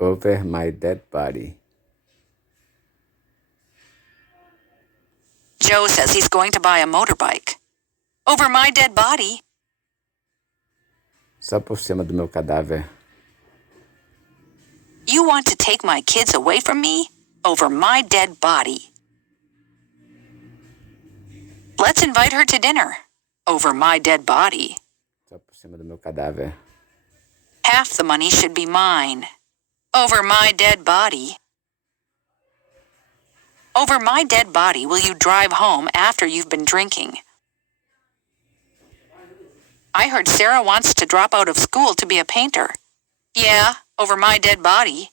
Over my dead body. Joe says he's going to buy a motorbike. Over my dead body. Só por cima do meu cadáver. You want to take my kids away from me? Over my dead body. Let's invite her to dinner. Over my dead body. Só por cima do meu cadáver. Half the money should be mine. Over my dead body. Over my dead body will you drive home after you've been drinking? I heard Sarah wants to drop out of school to be a painter. Yeah, over my dead body.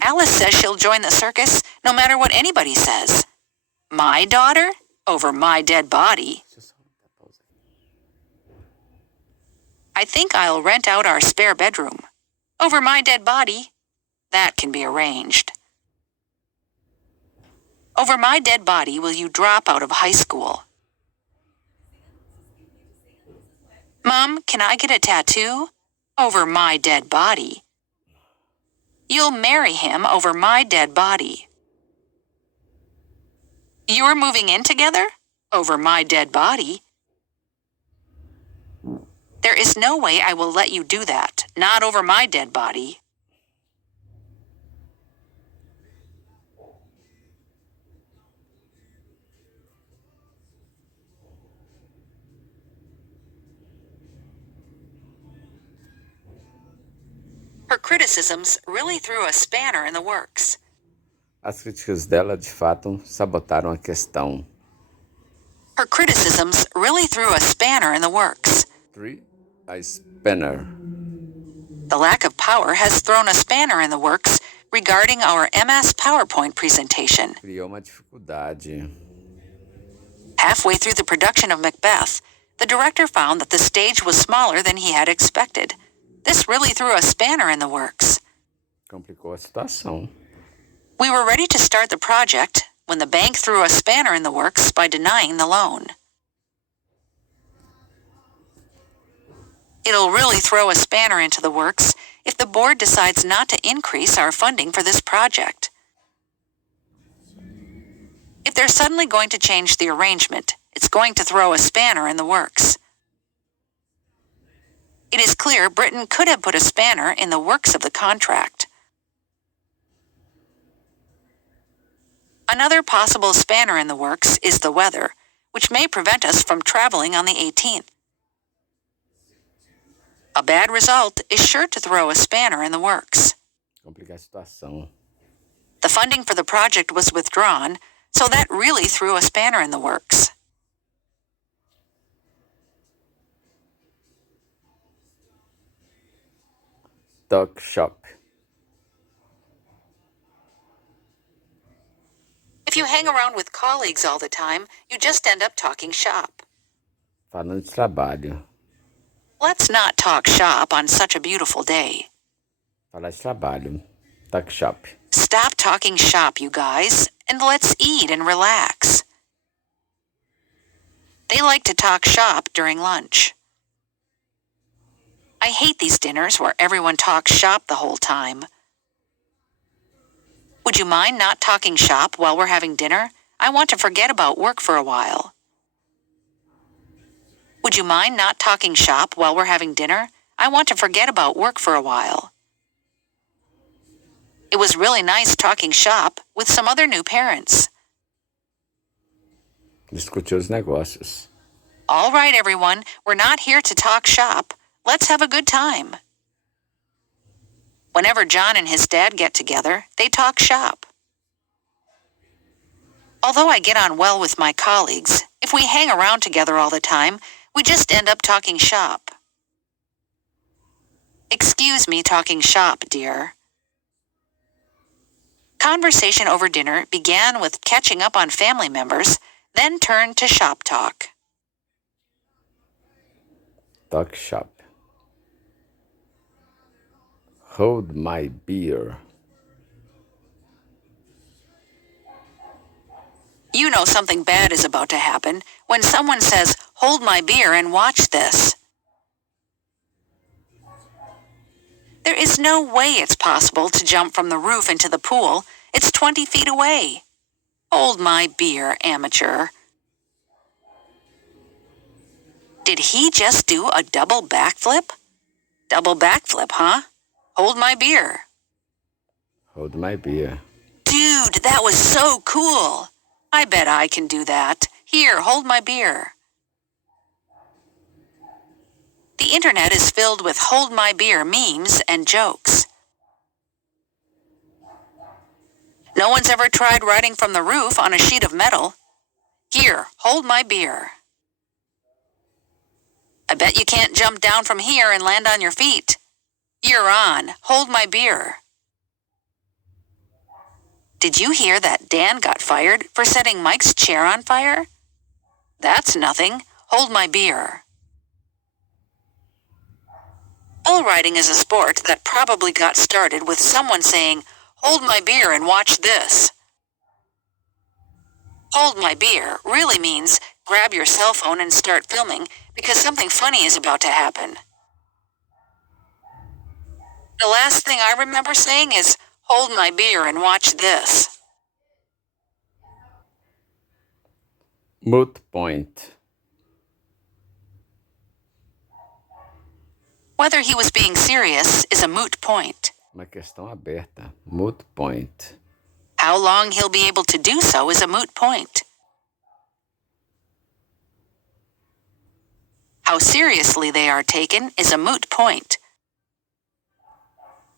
Alice says she'll join the circus no matter what anybody says. My daughter? Over my dead body. I think I'll rent out our spare bedroom. Over my dead body. That can be arranged. Over my dead body will you drop out of high school? Mom, can I get a tattoo? Over my dead body. You'll marry him over my dead body. You're moving in together? Over my dead body. There is no way I will let you do that. Not over my dead body. Her criticisms really threw a spanner in the works. As críticas dela, de fato, sabotaram a questão. Her criticisms really threw a spanner in the works. 3. A spanner. The lack of power has thrown a spanner in the works regarding our MS PowerPoint presentation. Criou uma dificuldade. Halfway through the production of Macbeth, the director found that the stage was smaller than he had expected. This really threw a spanner in the works. Complicou a situação. We were ready to start the project when the bank threw a spanner in the works by denying the loan. It'll really throw a spanner into the works if the board decides not to increase our funding for this project. If they're suddenly going to change the arrangement, it's going to throw a spanner in the works. It is clear Britain could have put a spanner in the works of the contract. Another possible spanner in the works is the weather, which may prevent us from traveling on the 18th. A bad result is sure to throw a spanner in the works. Complicar a situação. The funding for the project was withdrawn, so that really threw a spanner in the works. Talk shop. If you hang around with colleagues all the time, you just end up talking shop. Falando de trabalho. Let's not talk shop on such a beautiful day. Falar de trabalho. Talk shop. Stop talking shop, you guys, and let's eat and relax. They like to talk shop during lunch. I hate these dinners where everyone talks shop the whole time. Would you mind not talking shop while we're having dinner? I want to forget about work for a while. Would you mind not talking shop while we're having dinner? I want to forget about work for a while. It was really nice talking shop with some other new parents. Discutir os negócios. All right, everyone, we're not here to talk shop. Let's have a good time. Whenever John and his dad get together, they talk shop. Although I get on well with my colleagues, if we hang around together all the time, we just end up talking shop. Excuse me talking shop, dear. Conversation over dinner began with catching up on family members, then turned to shop talk. Talk shop. Hold my beer. You know something bad is about to happen when someone says, "Hold my beer and watch this." There is no way it's possible to jump from the roof into the pool. It's 20 feet away. Hold my beer, amateur. Did he just do a double backflip? Double backflip, huh? Hold my beer. Hold my beer. Dude, that was so cool. I bet I can do that. Here, hold my beer. The internet is filled with hold my beer memes and jokes. No one's ever tried riding from the roof on a sheet of metal. Here, hold my beer. I bet you can't jump down from here and land on your feet. You're on. Hold my beer. Did you hear that Dan got fired for setting Mike's chair on fire? That's nothing. Hold my beer. Bull riding is a sport that probably got started with someone saying, "Hold my beer and watch this." Hold my beer really means grab your cell phone and start filming because something funny is about to happen. The last thing I remember saying is, "Hold my beer and watch this." Moot point. Whether he was being serious is a moot point. Uma questão aberta. Moot point. How long he'll be able to do so is a moot point. How seriously they are taken is a moot point.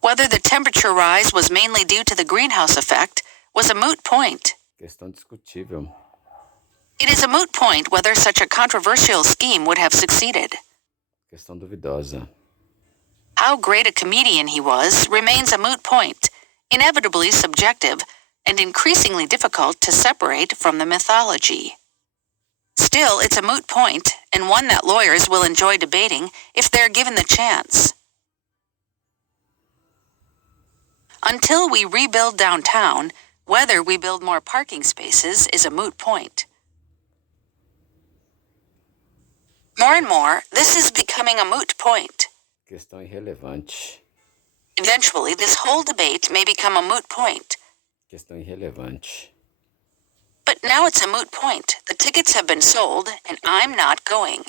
Whether the temperature rise was mainly due to the greenhouse effect was a moot point. Questão discutível. It is a moot point whether such a controversial scheme would have succeeded. Questão duvidosa. How great a comedian he was remains a moot point, inevitably subjective and increasingly difficult to separate from the mythology. Still, it's a moot point, and one that lawyers will enjoy debating if they're given the chance. Until we rebuild downtown, whether we build more parking spaces is a moot point. More and more, this is becoming a moot point. Questão irrelevante. Eventually, this whole debate may become a moot point. Questão irrelevante. But now it's a moot point. The tickets have been sold, and I'm not going.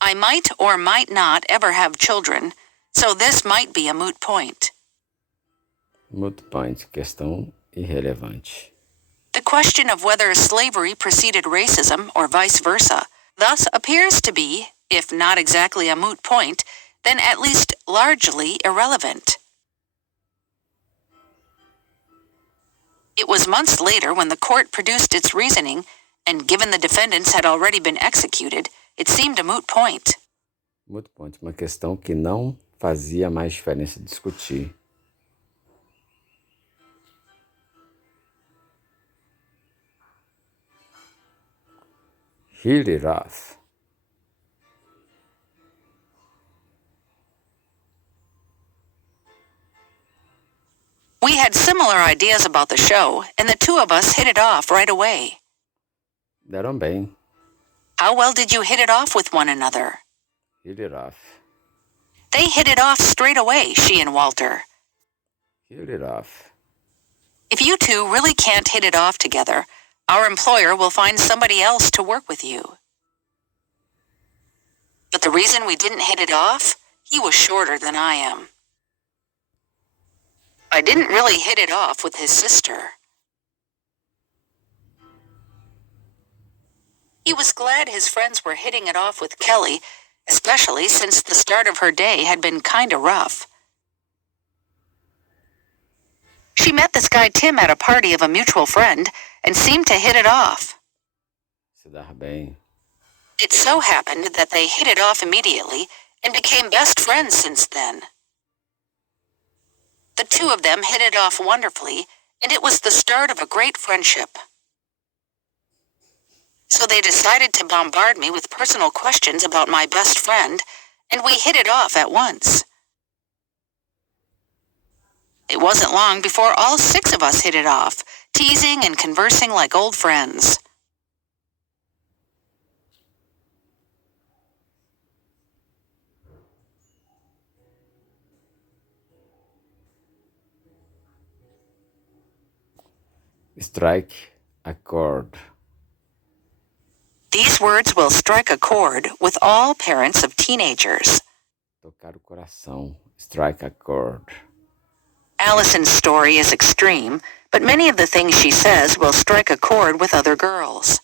I might or might not ever have children, so this might be a moot point. Moot point. Questão irrelevante. The question of whether slavery preceded racism or vice versa thus appears to be, if not exactly a moot point, then at least largely irrelevant. It was months later when the court produced its reasoning, and given the defendants had already been executed, it seemed a moot point. Moot point. Uma questão que não fazia mais diferença discutir. Hit it off. had similar ideas about the show, and the two of us hit it off right away. Deram bem. How well did you hit it off with one another? Hit it off. They hit it off straight away, she and Walter. Hit it off. If you two really can't hit it off together, our employer will find somebody else to work with you. But the reason we didn't hit it off, he was shorter than I am. I didn't really hit it off with his sister. He was glad his friends were hitting it off with Kelly, especially since the start of her day had been kinda rough. She met this guy Tim at a party of a mutual friend and seemed to hit it off. Se dar bem. It so happened that they hit it off immediately and became best friends since then. The two of them hit it off wonderfully, and it was the start of a great friendship. So they decided to bombard me with personal questions about my best friend, and we hit it off at once. It wasn't long before all 6 of us hit it off, teasing and conversing like old friends. Strike a chord. These words will strike a chord with all parents of teenagers. Tocar o coração. Strike a chord. Allison's story is extreme, but many of the things she says will strike a chord with other girls.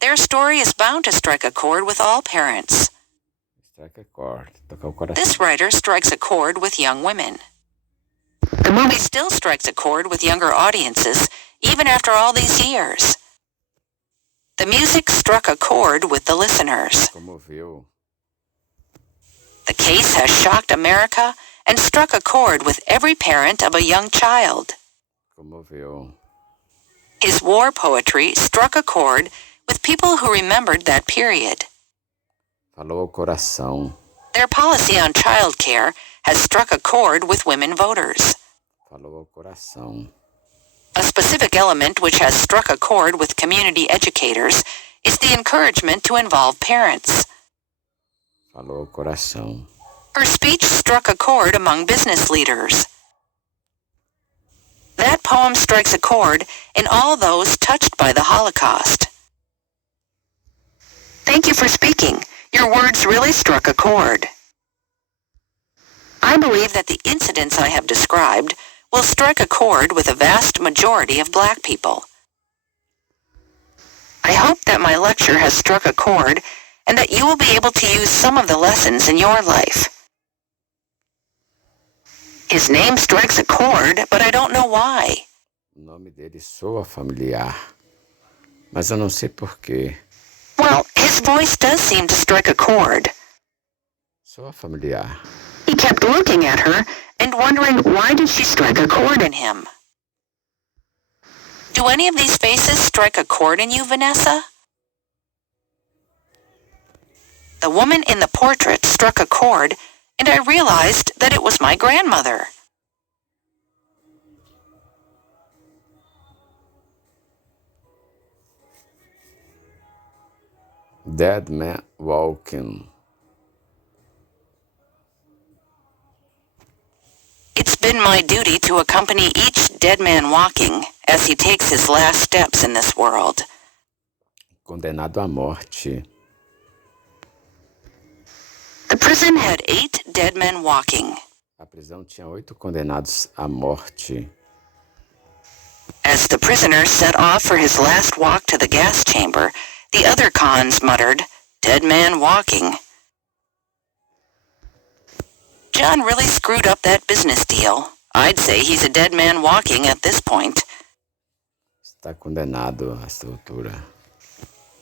Their story is bound to strike a chord with all parents. Strike a chord. Tocar o coração. This writer strikes a chord with young women. The movie still strikes a chord with younger audiences, even after all these years. The music struck a chord with the listeners. Comoveu. The case has shocked America and struck a chord with every parent of a young child. Comoveu. His war poetry struck a chord with people who remembered that period. Falou ao coração. Their policy on child care has struck a chord with women voters. Falou ao coração. A specific element which has struck a chord with community educators is the encouragement to involve parents. Falou ao coração. Her speech struck a chord among business leaders. That poem strikes a chord in all those touched by the Holocaust. Thank you for speaking. Your words really struck a chord. I believe that the incidents I have described will strike a chord with a vast majority of Black people. I hope that my lecture has struck a chord and that you will be able to use some of the lessons in your life. His name strikes a chord, but I don't know why. O nome dele soa familiar, mas eu não sei porquê. Well, his voice does seem to strike a chord. Soa familiar. He kept looking at her and wondering why did she strike a chord in him. Do any of these faces strike a chord in you, Vanessa? The woman in the portrait struck a chord, and I realized that it was my grandmother. Dead man walking. It's been my duty to accompany each dead man walking as he takes his last steps in this world. Condenado à morte. The prison had 8 dead men walking. A prisão tinha 8 condenados à morte. As the prisoner set off for his last walk to the gas chamber, the other cons muttered, "Dead man walking." John really screwed up that business deal. I'd say he's a dead man walking at this point. Está condenado a esta altura.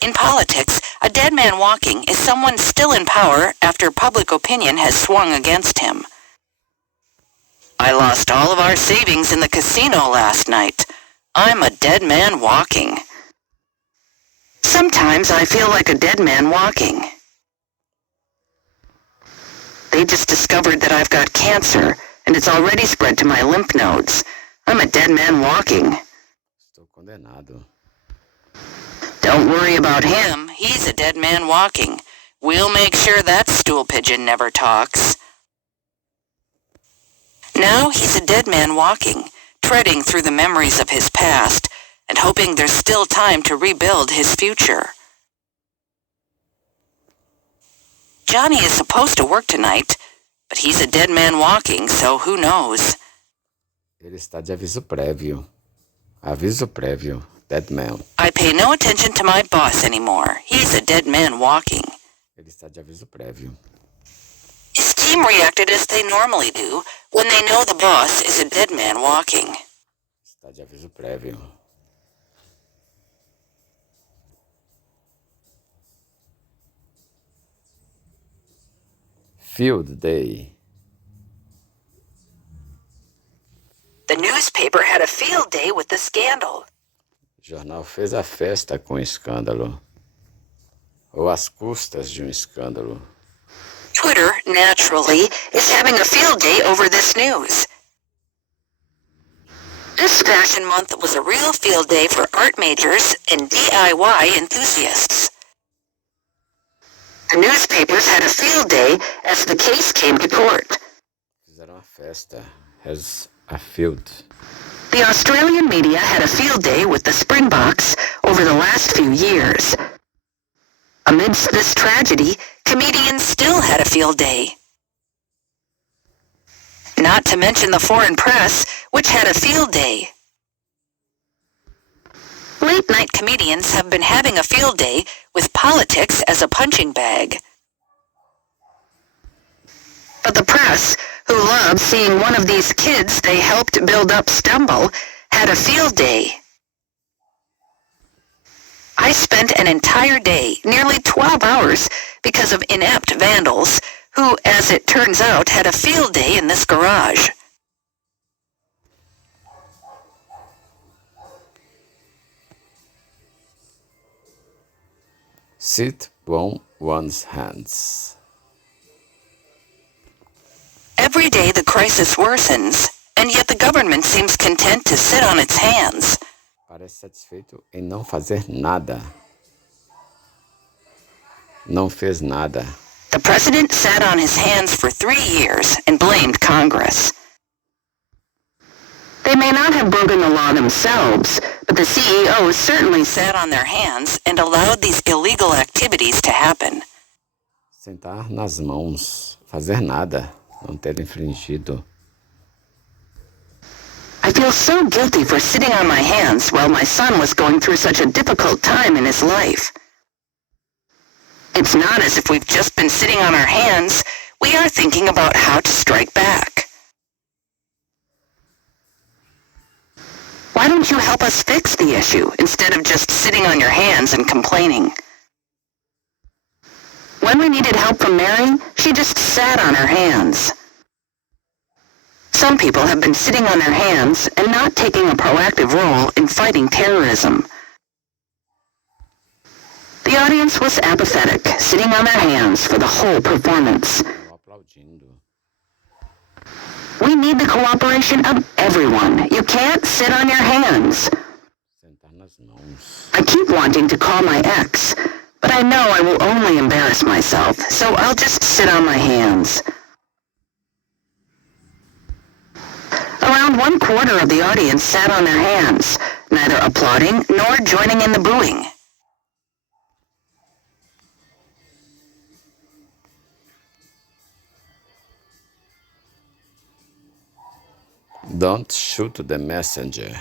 In politics, a dead man walking is someone still in power after public opinion has swung against him. I lost all of our savings in the casino last night. I'm a dead man walking. Sometimes I feel like a dead man walking. They just discovered that I've got cancer, and it's already spread to my lymph nodes. I'm a dead man walking. Estou condenado. Don't worry about him. He's a dead man walking. We'll make sure that stool pigeon never talks. Now he's a dead man walking, treading through the memories of his past and hoping there's still time to rebuild his future. Johnny is supposed to work tonight, but he's a dead man walking, so who knows? Ele está de aviso prévio. Aviso prévio. Dead man. I pay no attention to my boss anymore. He's a dead man walking. Ele está de aviso prévio. His team reacted as they normally do when they know the boss is a dead man walking. Está de aviso prévio. Field day. The newspaper had a field day with the scandal. O jornal fez a festa com o escândalo. Ou às custas de um escândalo. Twitter, naturally, is having a field day over this news. This Fashion Month was a real field day for art majors and DIY enthusiasts. The newspapers had a field day as the case came to court. Fizeram a festa. Has a field. The Australian media had a field day with the Springboks over the last few years. Amidst this tragedy, comedians still had a field day. Not to mention the foreign press, which had a field day. Late-night comedians have been having a field day with politics as a punching bag. But the press, who loved seeing one of these kids they helped build up stumble, had a field day. I spent an entire day, nearly 12 hours, because of inept vandals, who, as it turns out, had a field day in this garage. Sit on one's hands. Every day the crisis worsens, and yet the government seems content to sit on its hands. Parece satisfeito em não fazer nada. Não fez nada. The president sat on his hands for 3 years and blamed Congress. They may not have broken the law themselves, but the CEOs certainly sat on their hands and allowed these illegal activities to happen. Sentar nas mãos. Fazer nada. Não ter infringido. I feel so guilty for sitting on my hands while my son was going through such a difficult time in his life. It's not as if we've just been sitting on our hands. We are thinking about how to strike back. Why don't you help us fix the issue instead of just sitting on your hands and complaining? When we needed help from Mary, she just sat on her hands. Some people have been sitting on their hands and not taking a proactive role in fighting terrorism. The audience was apathetic, sitting on their hands for the whole performance. We need the cooperation of everyone. You can't sit on your hands. I keep wanting to call my ex, but I know I will only embarrass myself, so I'll just sit on my hands. Around 1/4 of the audience sat on their hands, neither applauding nor joining in the booing. Don't shoot the messenger.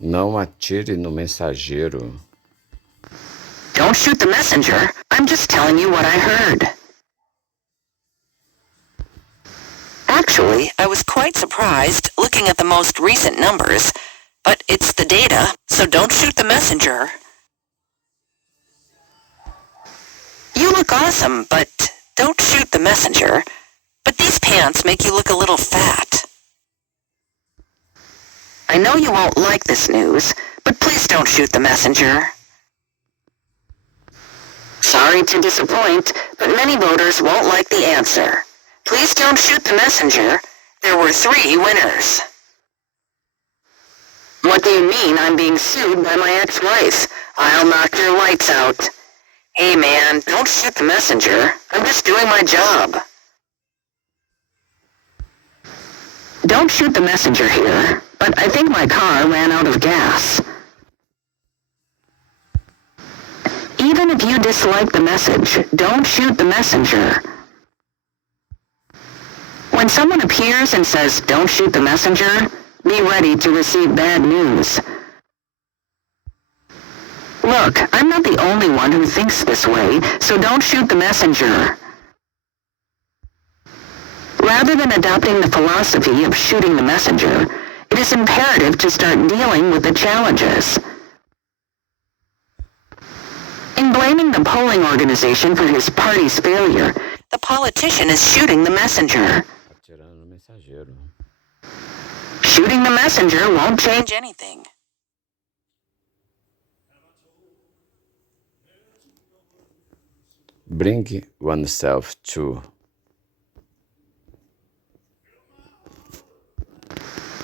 Não atire no mensageiro. Don't shoot the messenger. I'm just telling you what I heard. Actually, I was quite surprised looking at the most recent numbers, but it's the data, so don't shoot the messenger. You look awesome, but don't shoot the messenger. But these pants make you look a little fat. I know you won't like this news, but please don't shoot the messenger. sorry to disappoint, but many voters won't like the answer. Please don't shoot the messenger. There were 3 winners. What do you mean I'm being sued by my ex-wife? I'll knock your lights out. Hey man, don't shoot the messenger. I'm just doing my job. Don't shoot the messenger here, but I think my car ran out of gas. Even if you dislike the message, don't shoot the messenger. When someone appears and says, "Don't shoot the messenger," be ready to receive bad news. Look, I'm not the only one who thinks this way, so don't shoot the messenger. Rather than adopting the philosophy of shooting the messenger, it is imperative to start dealing with the challenges. In blaming the polling organization for his party's failure, the politician is shooting the messenger. Atirando no mensageiro. Shooting the messenger won't change anything. Bring oneself to.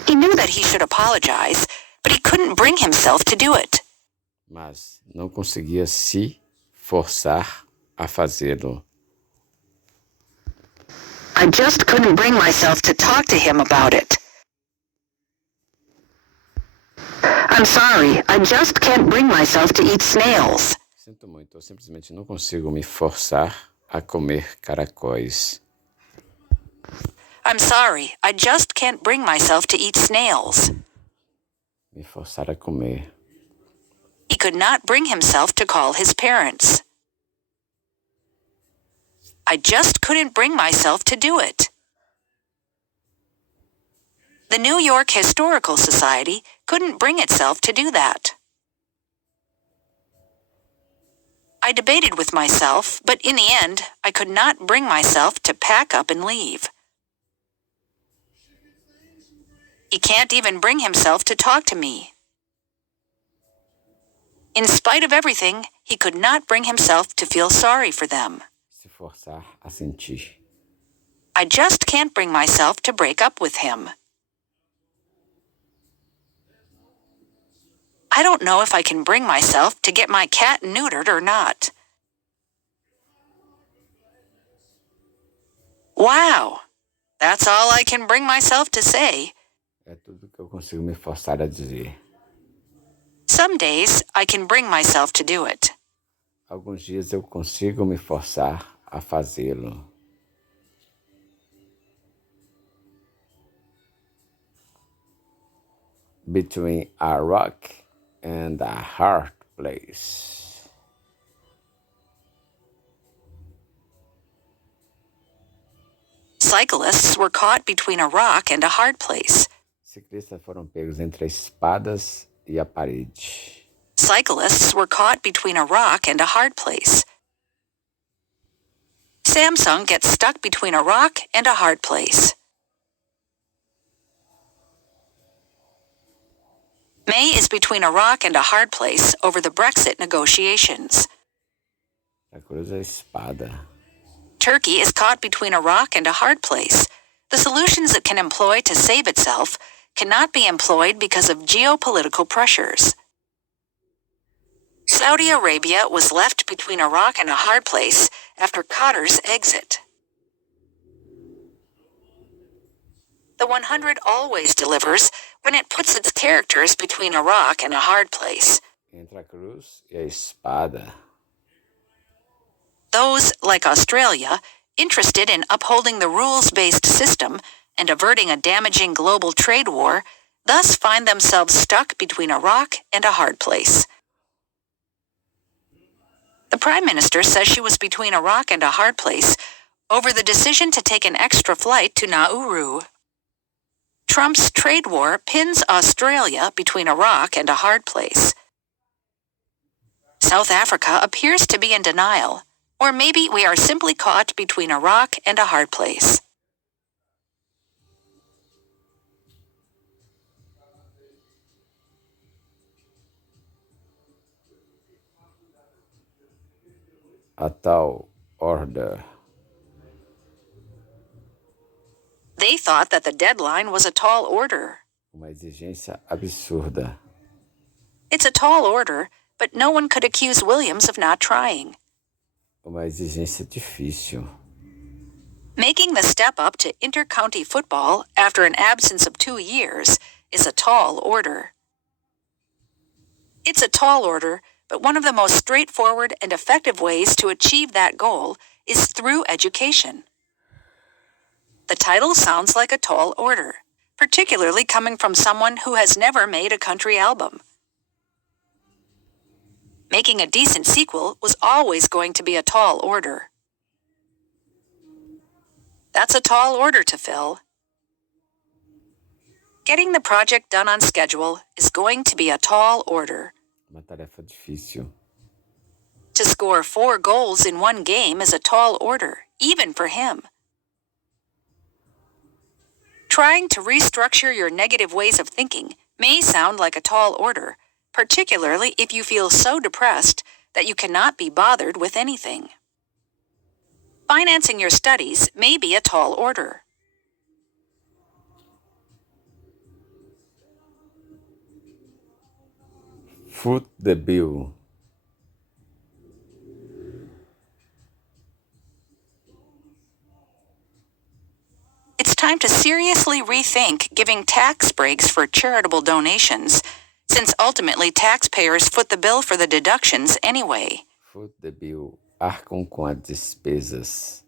He knew that he should apologize, but he couldn't bring himself to do it. Mas não conseguia se forçar a fazê-lo. I just couldn't bring myself to talk to him about it. I'm sorry, I just can't bring myself to eat snails. Sinto muito, eu simplesmente não consigo me forçar a comer caracóis. I'm sorry, I just can't bring myself to eat snails. Me forçar a comer. He could not bring himself to call his parents. I just couldn't bring myself to do it. The New York Historical Society couldn't bring itself to do that. I debated with myself, but in the end, I could not bring myself to pack up and leave. He can't even bring himself to talk to me. In spite of everything, he could not bring himself to feel sorry for them. Se forçar a sentir. I just can't bring myself to break up with him. I don't know if I can bring myself to get my cat neutered or not. Wow, that's all I can bring myself to say. É tudo que eu consigo me forçar a dizer. Some days I can bring myself to do it. Alguns dias eu consigo me forçar a fazê-lo. Between a rock and a hard place. Cyclists were caught between a rock and a hard place. Ciclistas foram pegos entre espadas e a parede. Cyclists were caught between a rock and a hard place. Samsung gets stuck between a rock and a hard place. May is between a rock and a hard place over the Brexit negotiations. A cruz é a espada. Turkey is caught between a rock and a hard place. The solutions it can employ to save itself cannot be employed because of geopolitical pressures. Saudi Arabia was left between a rock and a hard place after Qatar's exit. The 100 always delivers when it puts its characters between a rock and a hard place. Entre a cruz e a espada. Those, like Australia, interested in upholding the rules-based system and averting a damaging global trade war, thus find themselves stuck between a rock and a hard place. The Prime Minister says she was between a rock and a hard place over the decision to take an extra flight to Nauru. Trump's trade war pins Australia between a rock and a hard place. South Africa appears to be in denial, or maybe we are simply caught between a rock and a hard place. A tall order. They thought that the deadline was a tall order. Uma exigência absurda. It's a tall order, but no one could accuse Williams of not trying. Uma exigência difícil. Making the step up to inter-county football after an absence of 2 years is a tall order. It's a tall order, but one of the most straightforward and effective ways to achieve that goal is through education. The title sounds like a tall order, particularly coming from someone who has never made a country album. Making a decent sequel was always going to be a tall order. That's a tall order to fill. Getting the project done on schedule is going to be a tall order. Uma tarefa difícil. To score 4 goals in 1 game is a tall order, even for him. Trying to restructure your negative ways of thinking may sound like a tall order, particularly if you feel so depressed that you cannot be bothered with anything. Financing your studies may be a tall order. Foot the bill. It's time to seriously rethink giving tax breaks for charitable donations, since ultimately taxpayers foot the bill for the deductions anyway. Foot the bill. Arcam com as despesas.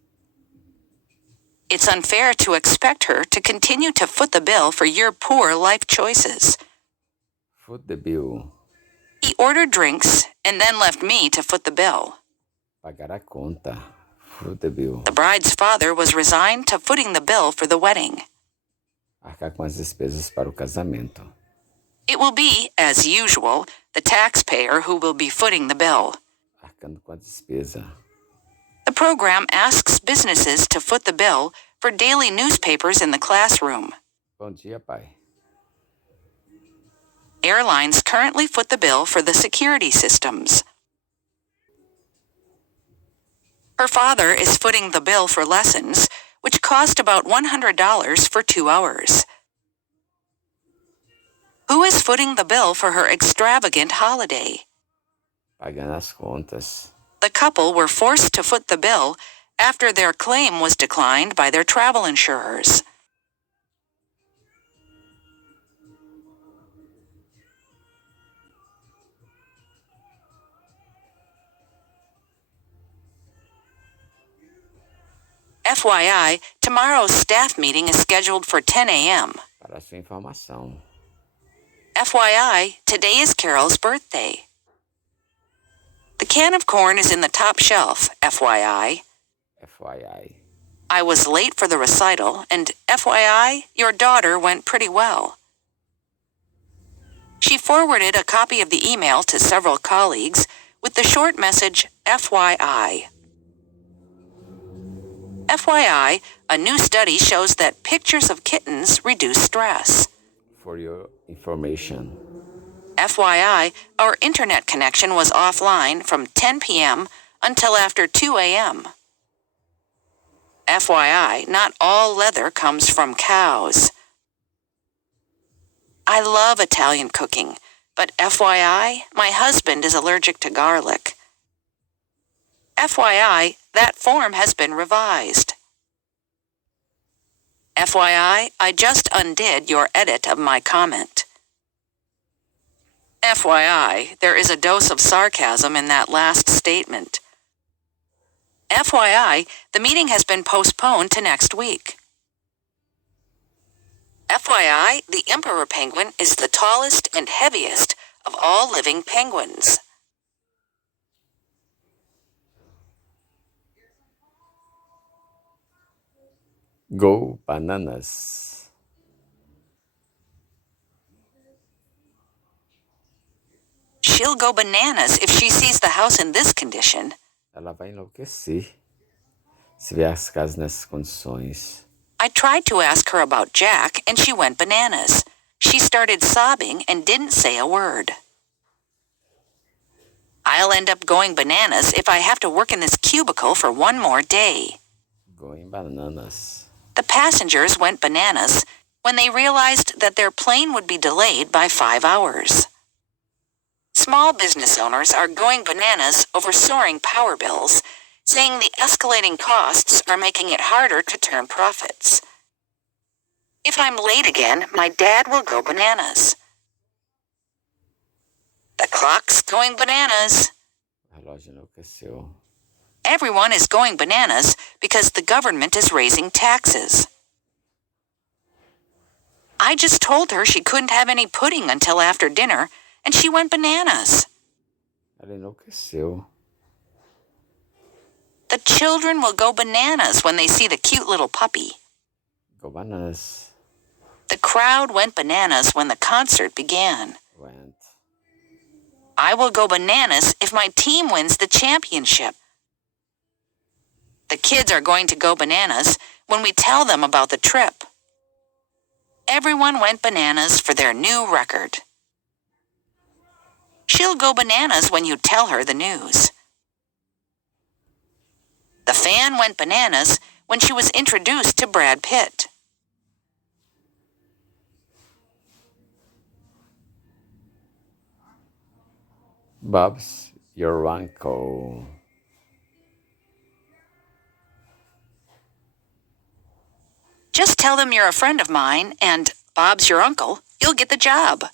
It's unfair to expect her to continue to foot the bill for your poor life choices. Foot the bill. He ordered drinks and then left me to foot the bill. Pagar a conta. Foot the bill. The bride's father was resigned to footing the bill for the wedding. Arcar com as despesas para o casamento. It will be, as usual, the taxpayer who will be footing the bill. Arcando com a despesa. The program asks businesses to foot the bill for daily newspapers in the classroom. Bom dia, pai. Airlines currently foot the bill for the security systems. Her father is footing the bill for lessons, which cost about $100 for 2 hours. Who is footing the bill for her extravagant holiday? Pagando as contas. The couple were forced to foot the bill after their claim was declined by their travel insurers. FYI, tomorrow's staff meeting is scheduled for 10 a.m. Para a sua informação. FYI, today is Carol's birthday. The can of corn is in the top shelf, FYI. FYI. I was late for the recital, and FYI, your daughter went pretty well. She forwarded a copy of the email to several colleagues with the short message, FYI. FYI, a new study shows that pictures of kittens reduce stress. For your information. FYI, our internet connection was offline from 10 p.m. until after 2 a.m. FYI, not all leather comes from cows. I love Italian cooking, but FYI, my husband is allergic to garlic. FYI, that form has been revised. FYI, I just undid your edit of my comment. FYI, there is a dose of sarcasm in that last statement. FYI, the meeting has been postponed to next week. FYI, the emperor penguin is the tallest and heaviest of all living penguins. Go bananas. She'll go bananas if she sees the house in this condition. Ela vai enlouquecer se ver as casas nessas condições. I tried to ask her about Jack, and she went bananas. She started sobbing and didn't say a word. I'll end up going bananas if I have to work in this cubicle for one more day. Going bananas. The passengers went bananas when they realized that their plane would be delayed by 5 hours. Small business owners are going bananas over soaring power bills, saying the escalating costs are making it harder to turn profits. If I'm late again, my dad will go bananas. The clock's going bananas. A relógio enlouqueceu. Everyone is going bananas because the government is raising taxes. I just told her she couldn't have any pudding until after dinner, and she went bananas. Ela enlouqueceu. The children will go bananas when they see the cute little puppy. Go bananas. The crowd went bananas when the concert began. Went. I will go bananas if my team wins the championship. The kids are going to go bananas when we tell them about the trip. Everyone went bananas for their new record. She'll go bananas when you tell her the news. The fan went bananas when she was introduced to Brad Pitt. Bob's your uncle. Just tell them you're a friend of mine and Bob's your uncle. You'll get the job.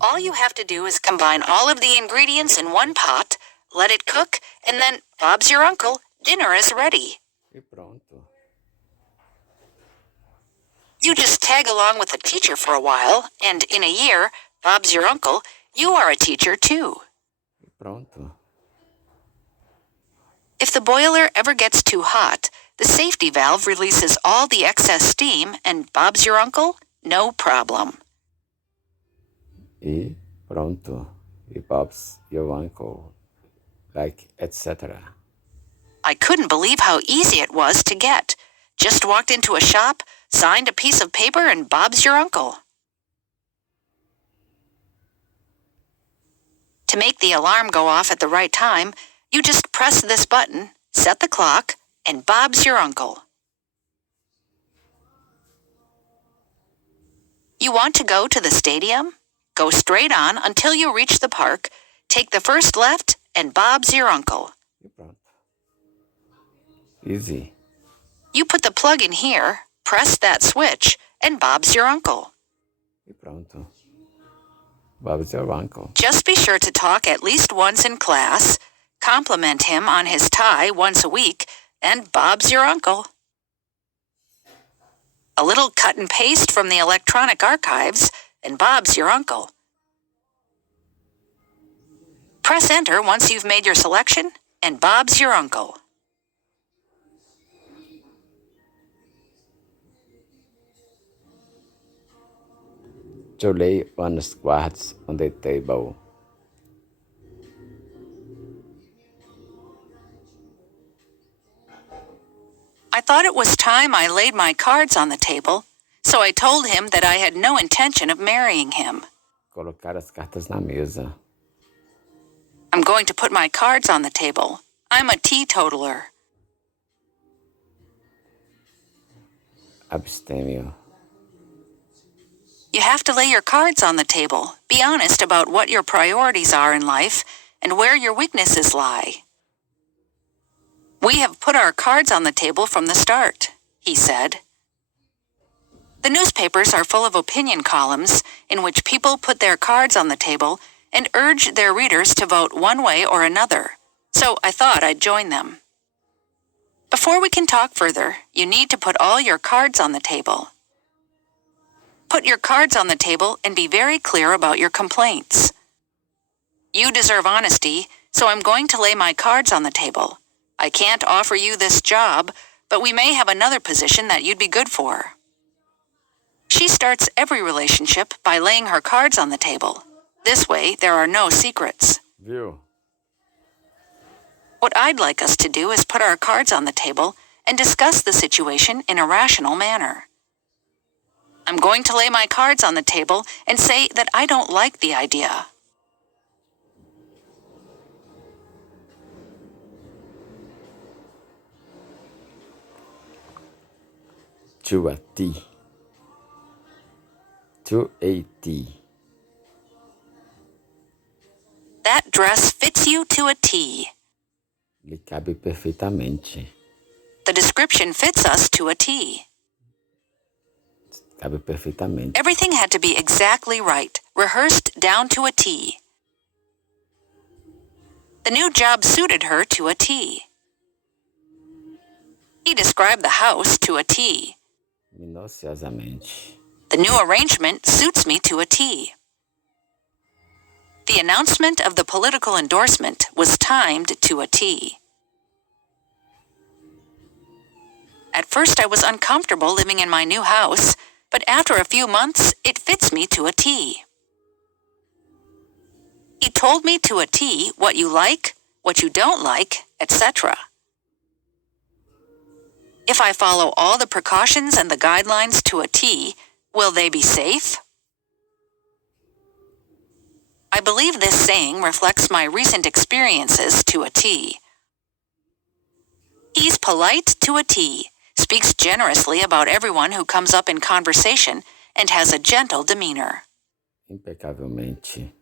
All you have to do is combine all of the ingredients in one pot, let it cook, and then Bob's your uncle. Dinner is ready. E pronto. You just tag along with the teacher for a while, and in a year, Bob's your uncle, you are a teacher too. E pronto. If the boiler ever gets too hot, the safety valve releases all the excess steam, and Bob's your uncle? No problem. E pronto. E Bob's your uncle. Like, etc. I couldn't believe how easy it was to get. Just walked into a shop, signed a piece of paper, and Bob's your uncle. To make the alarm go off at the right time, you just press this button, set the clock, and Bob's your uncle. You want to go to the stadium? Go straight on until you reach the park, take the first left, and Bob's your uncle. E pronto. Easy. You put the plug in here, press that switch, and Bob's your uncle. E pronto. Bob's your uncle. Just be sure to talk at least once in class, compliment him on his tie once a week, and Bob's your uncle. A little cut and paste from the electronic archives, and Bob's your uncle. Press enter once you've made your selection, and Bob's your uncle. To lay honest cards on the table. I thought it was time I laid my cards on the table, so I told him that I had no intention of marrying him. Colocar as cartas na mesa. I'm going to put my cards on the table. I'm a teetotaler. Abstêmio. You have to lay your cards on the table. Be honest about what your priorities are in life and where your weaknesses lie. We have put our cards on the table from the start, he said. The newspapers are full of opinion columns in which people put their cards on the table and urge their readers to vote one way or another, so I thought I'd join them. Before we can talk further, you need to put all your cards on the table. Put your cards on the table and be very clear about your complaints. You deserve honesty, so I'm going to lay my cards on the table. I can't offer you this job, but we may have another position that you'd be good for. She starts every relationship by laying her cards on the table. This way, there are no secrets. Viu? What I'd like us to do is put our cards on the table and discuss the situation in a rational manner. I'm going to lay my cards on the table and say that I don't like the idea. To a T. To a T. That dress fits you to a T. Lhe cabe perfeitamente. The description fits us to a T. Cabe perfeitamente. Everything had to be exactly right, rehearsed down to a T. The new job suited her to a T. He described the house to a T. Minuciosamente. The new arrangement suits me to a T. The announcement of the political endorsement was timed to a T. At first, I was uncomfortable living in my new house, but after a few months, it fits me to a T. He told me to a T what you like, what you don't like, etc. If I follow all the precautions and the guidelines to a T, will they be safe? I believe this saying reflects my recent experiences to a T. He's polite to a T, speaks generously about everyone who comes up in conversation, and has a gentle demeanor. Impecavelmente.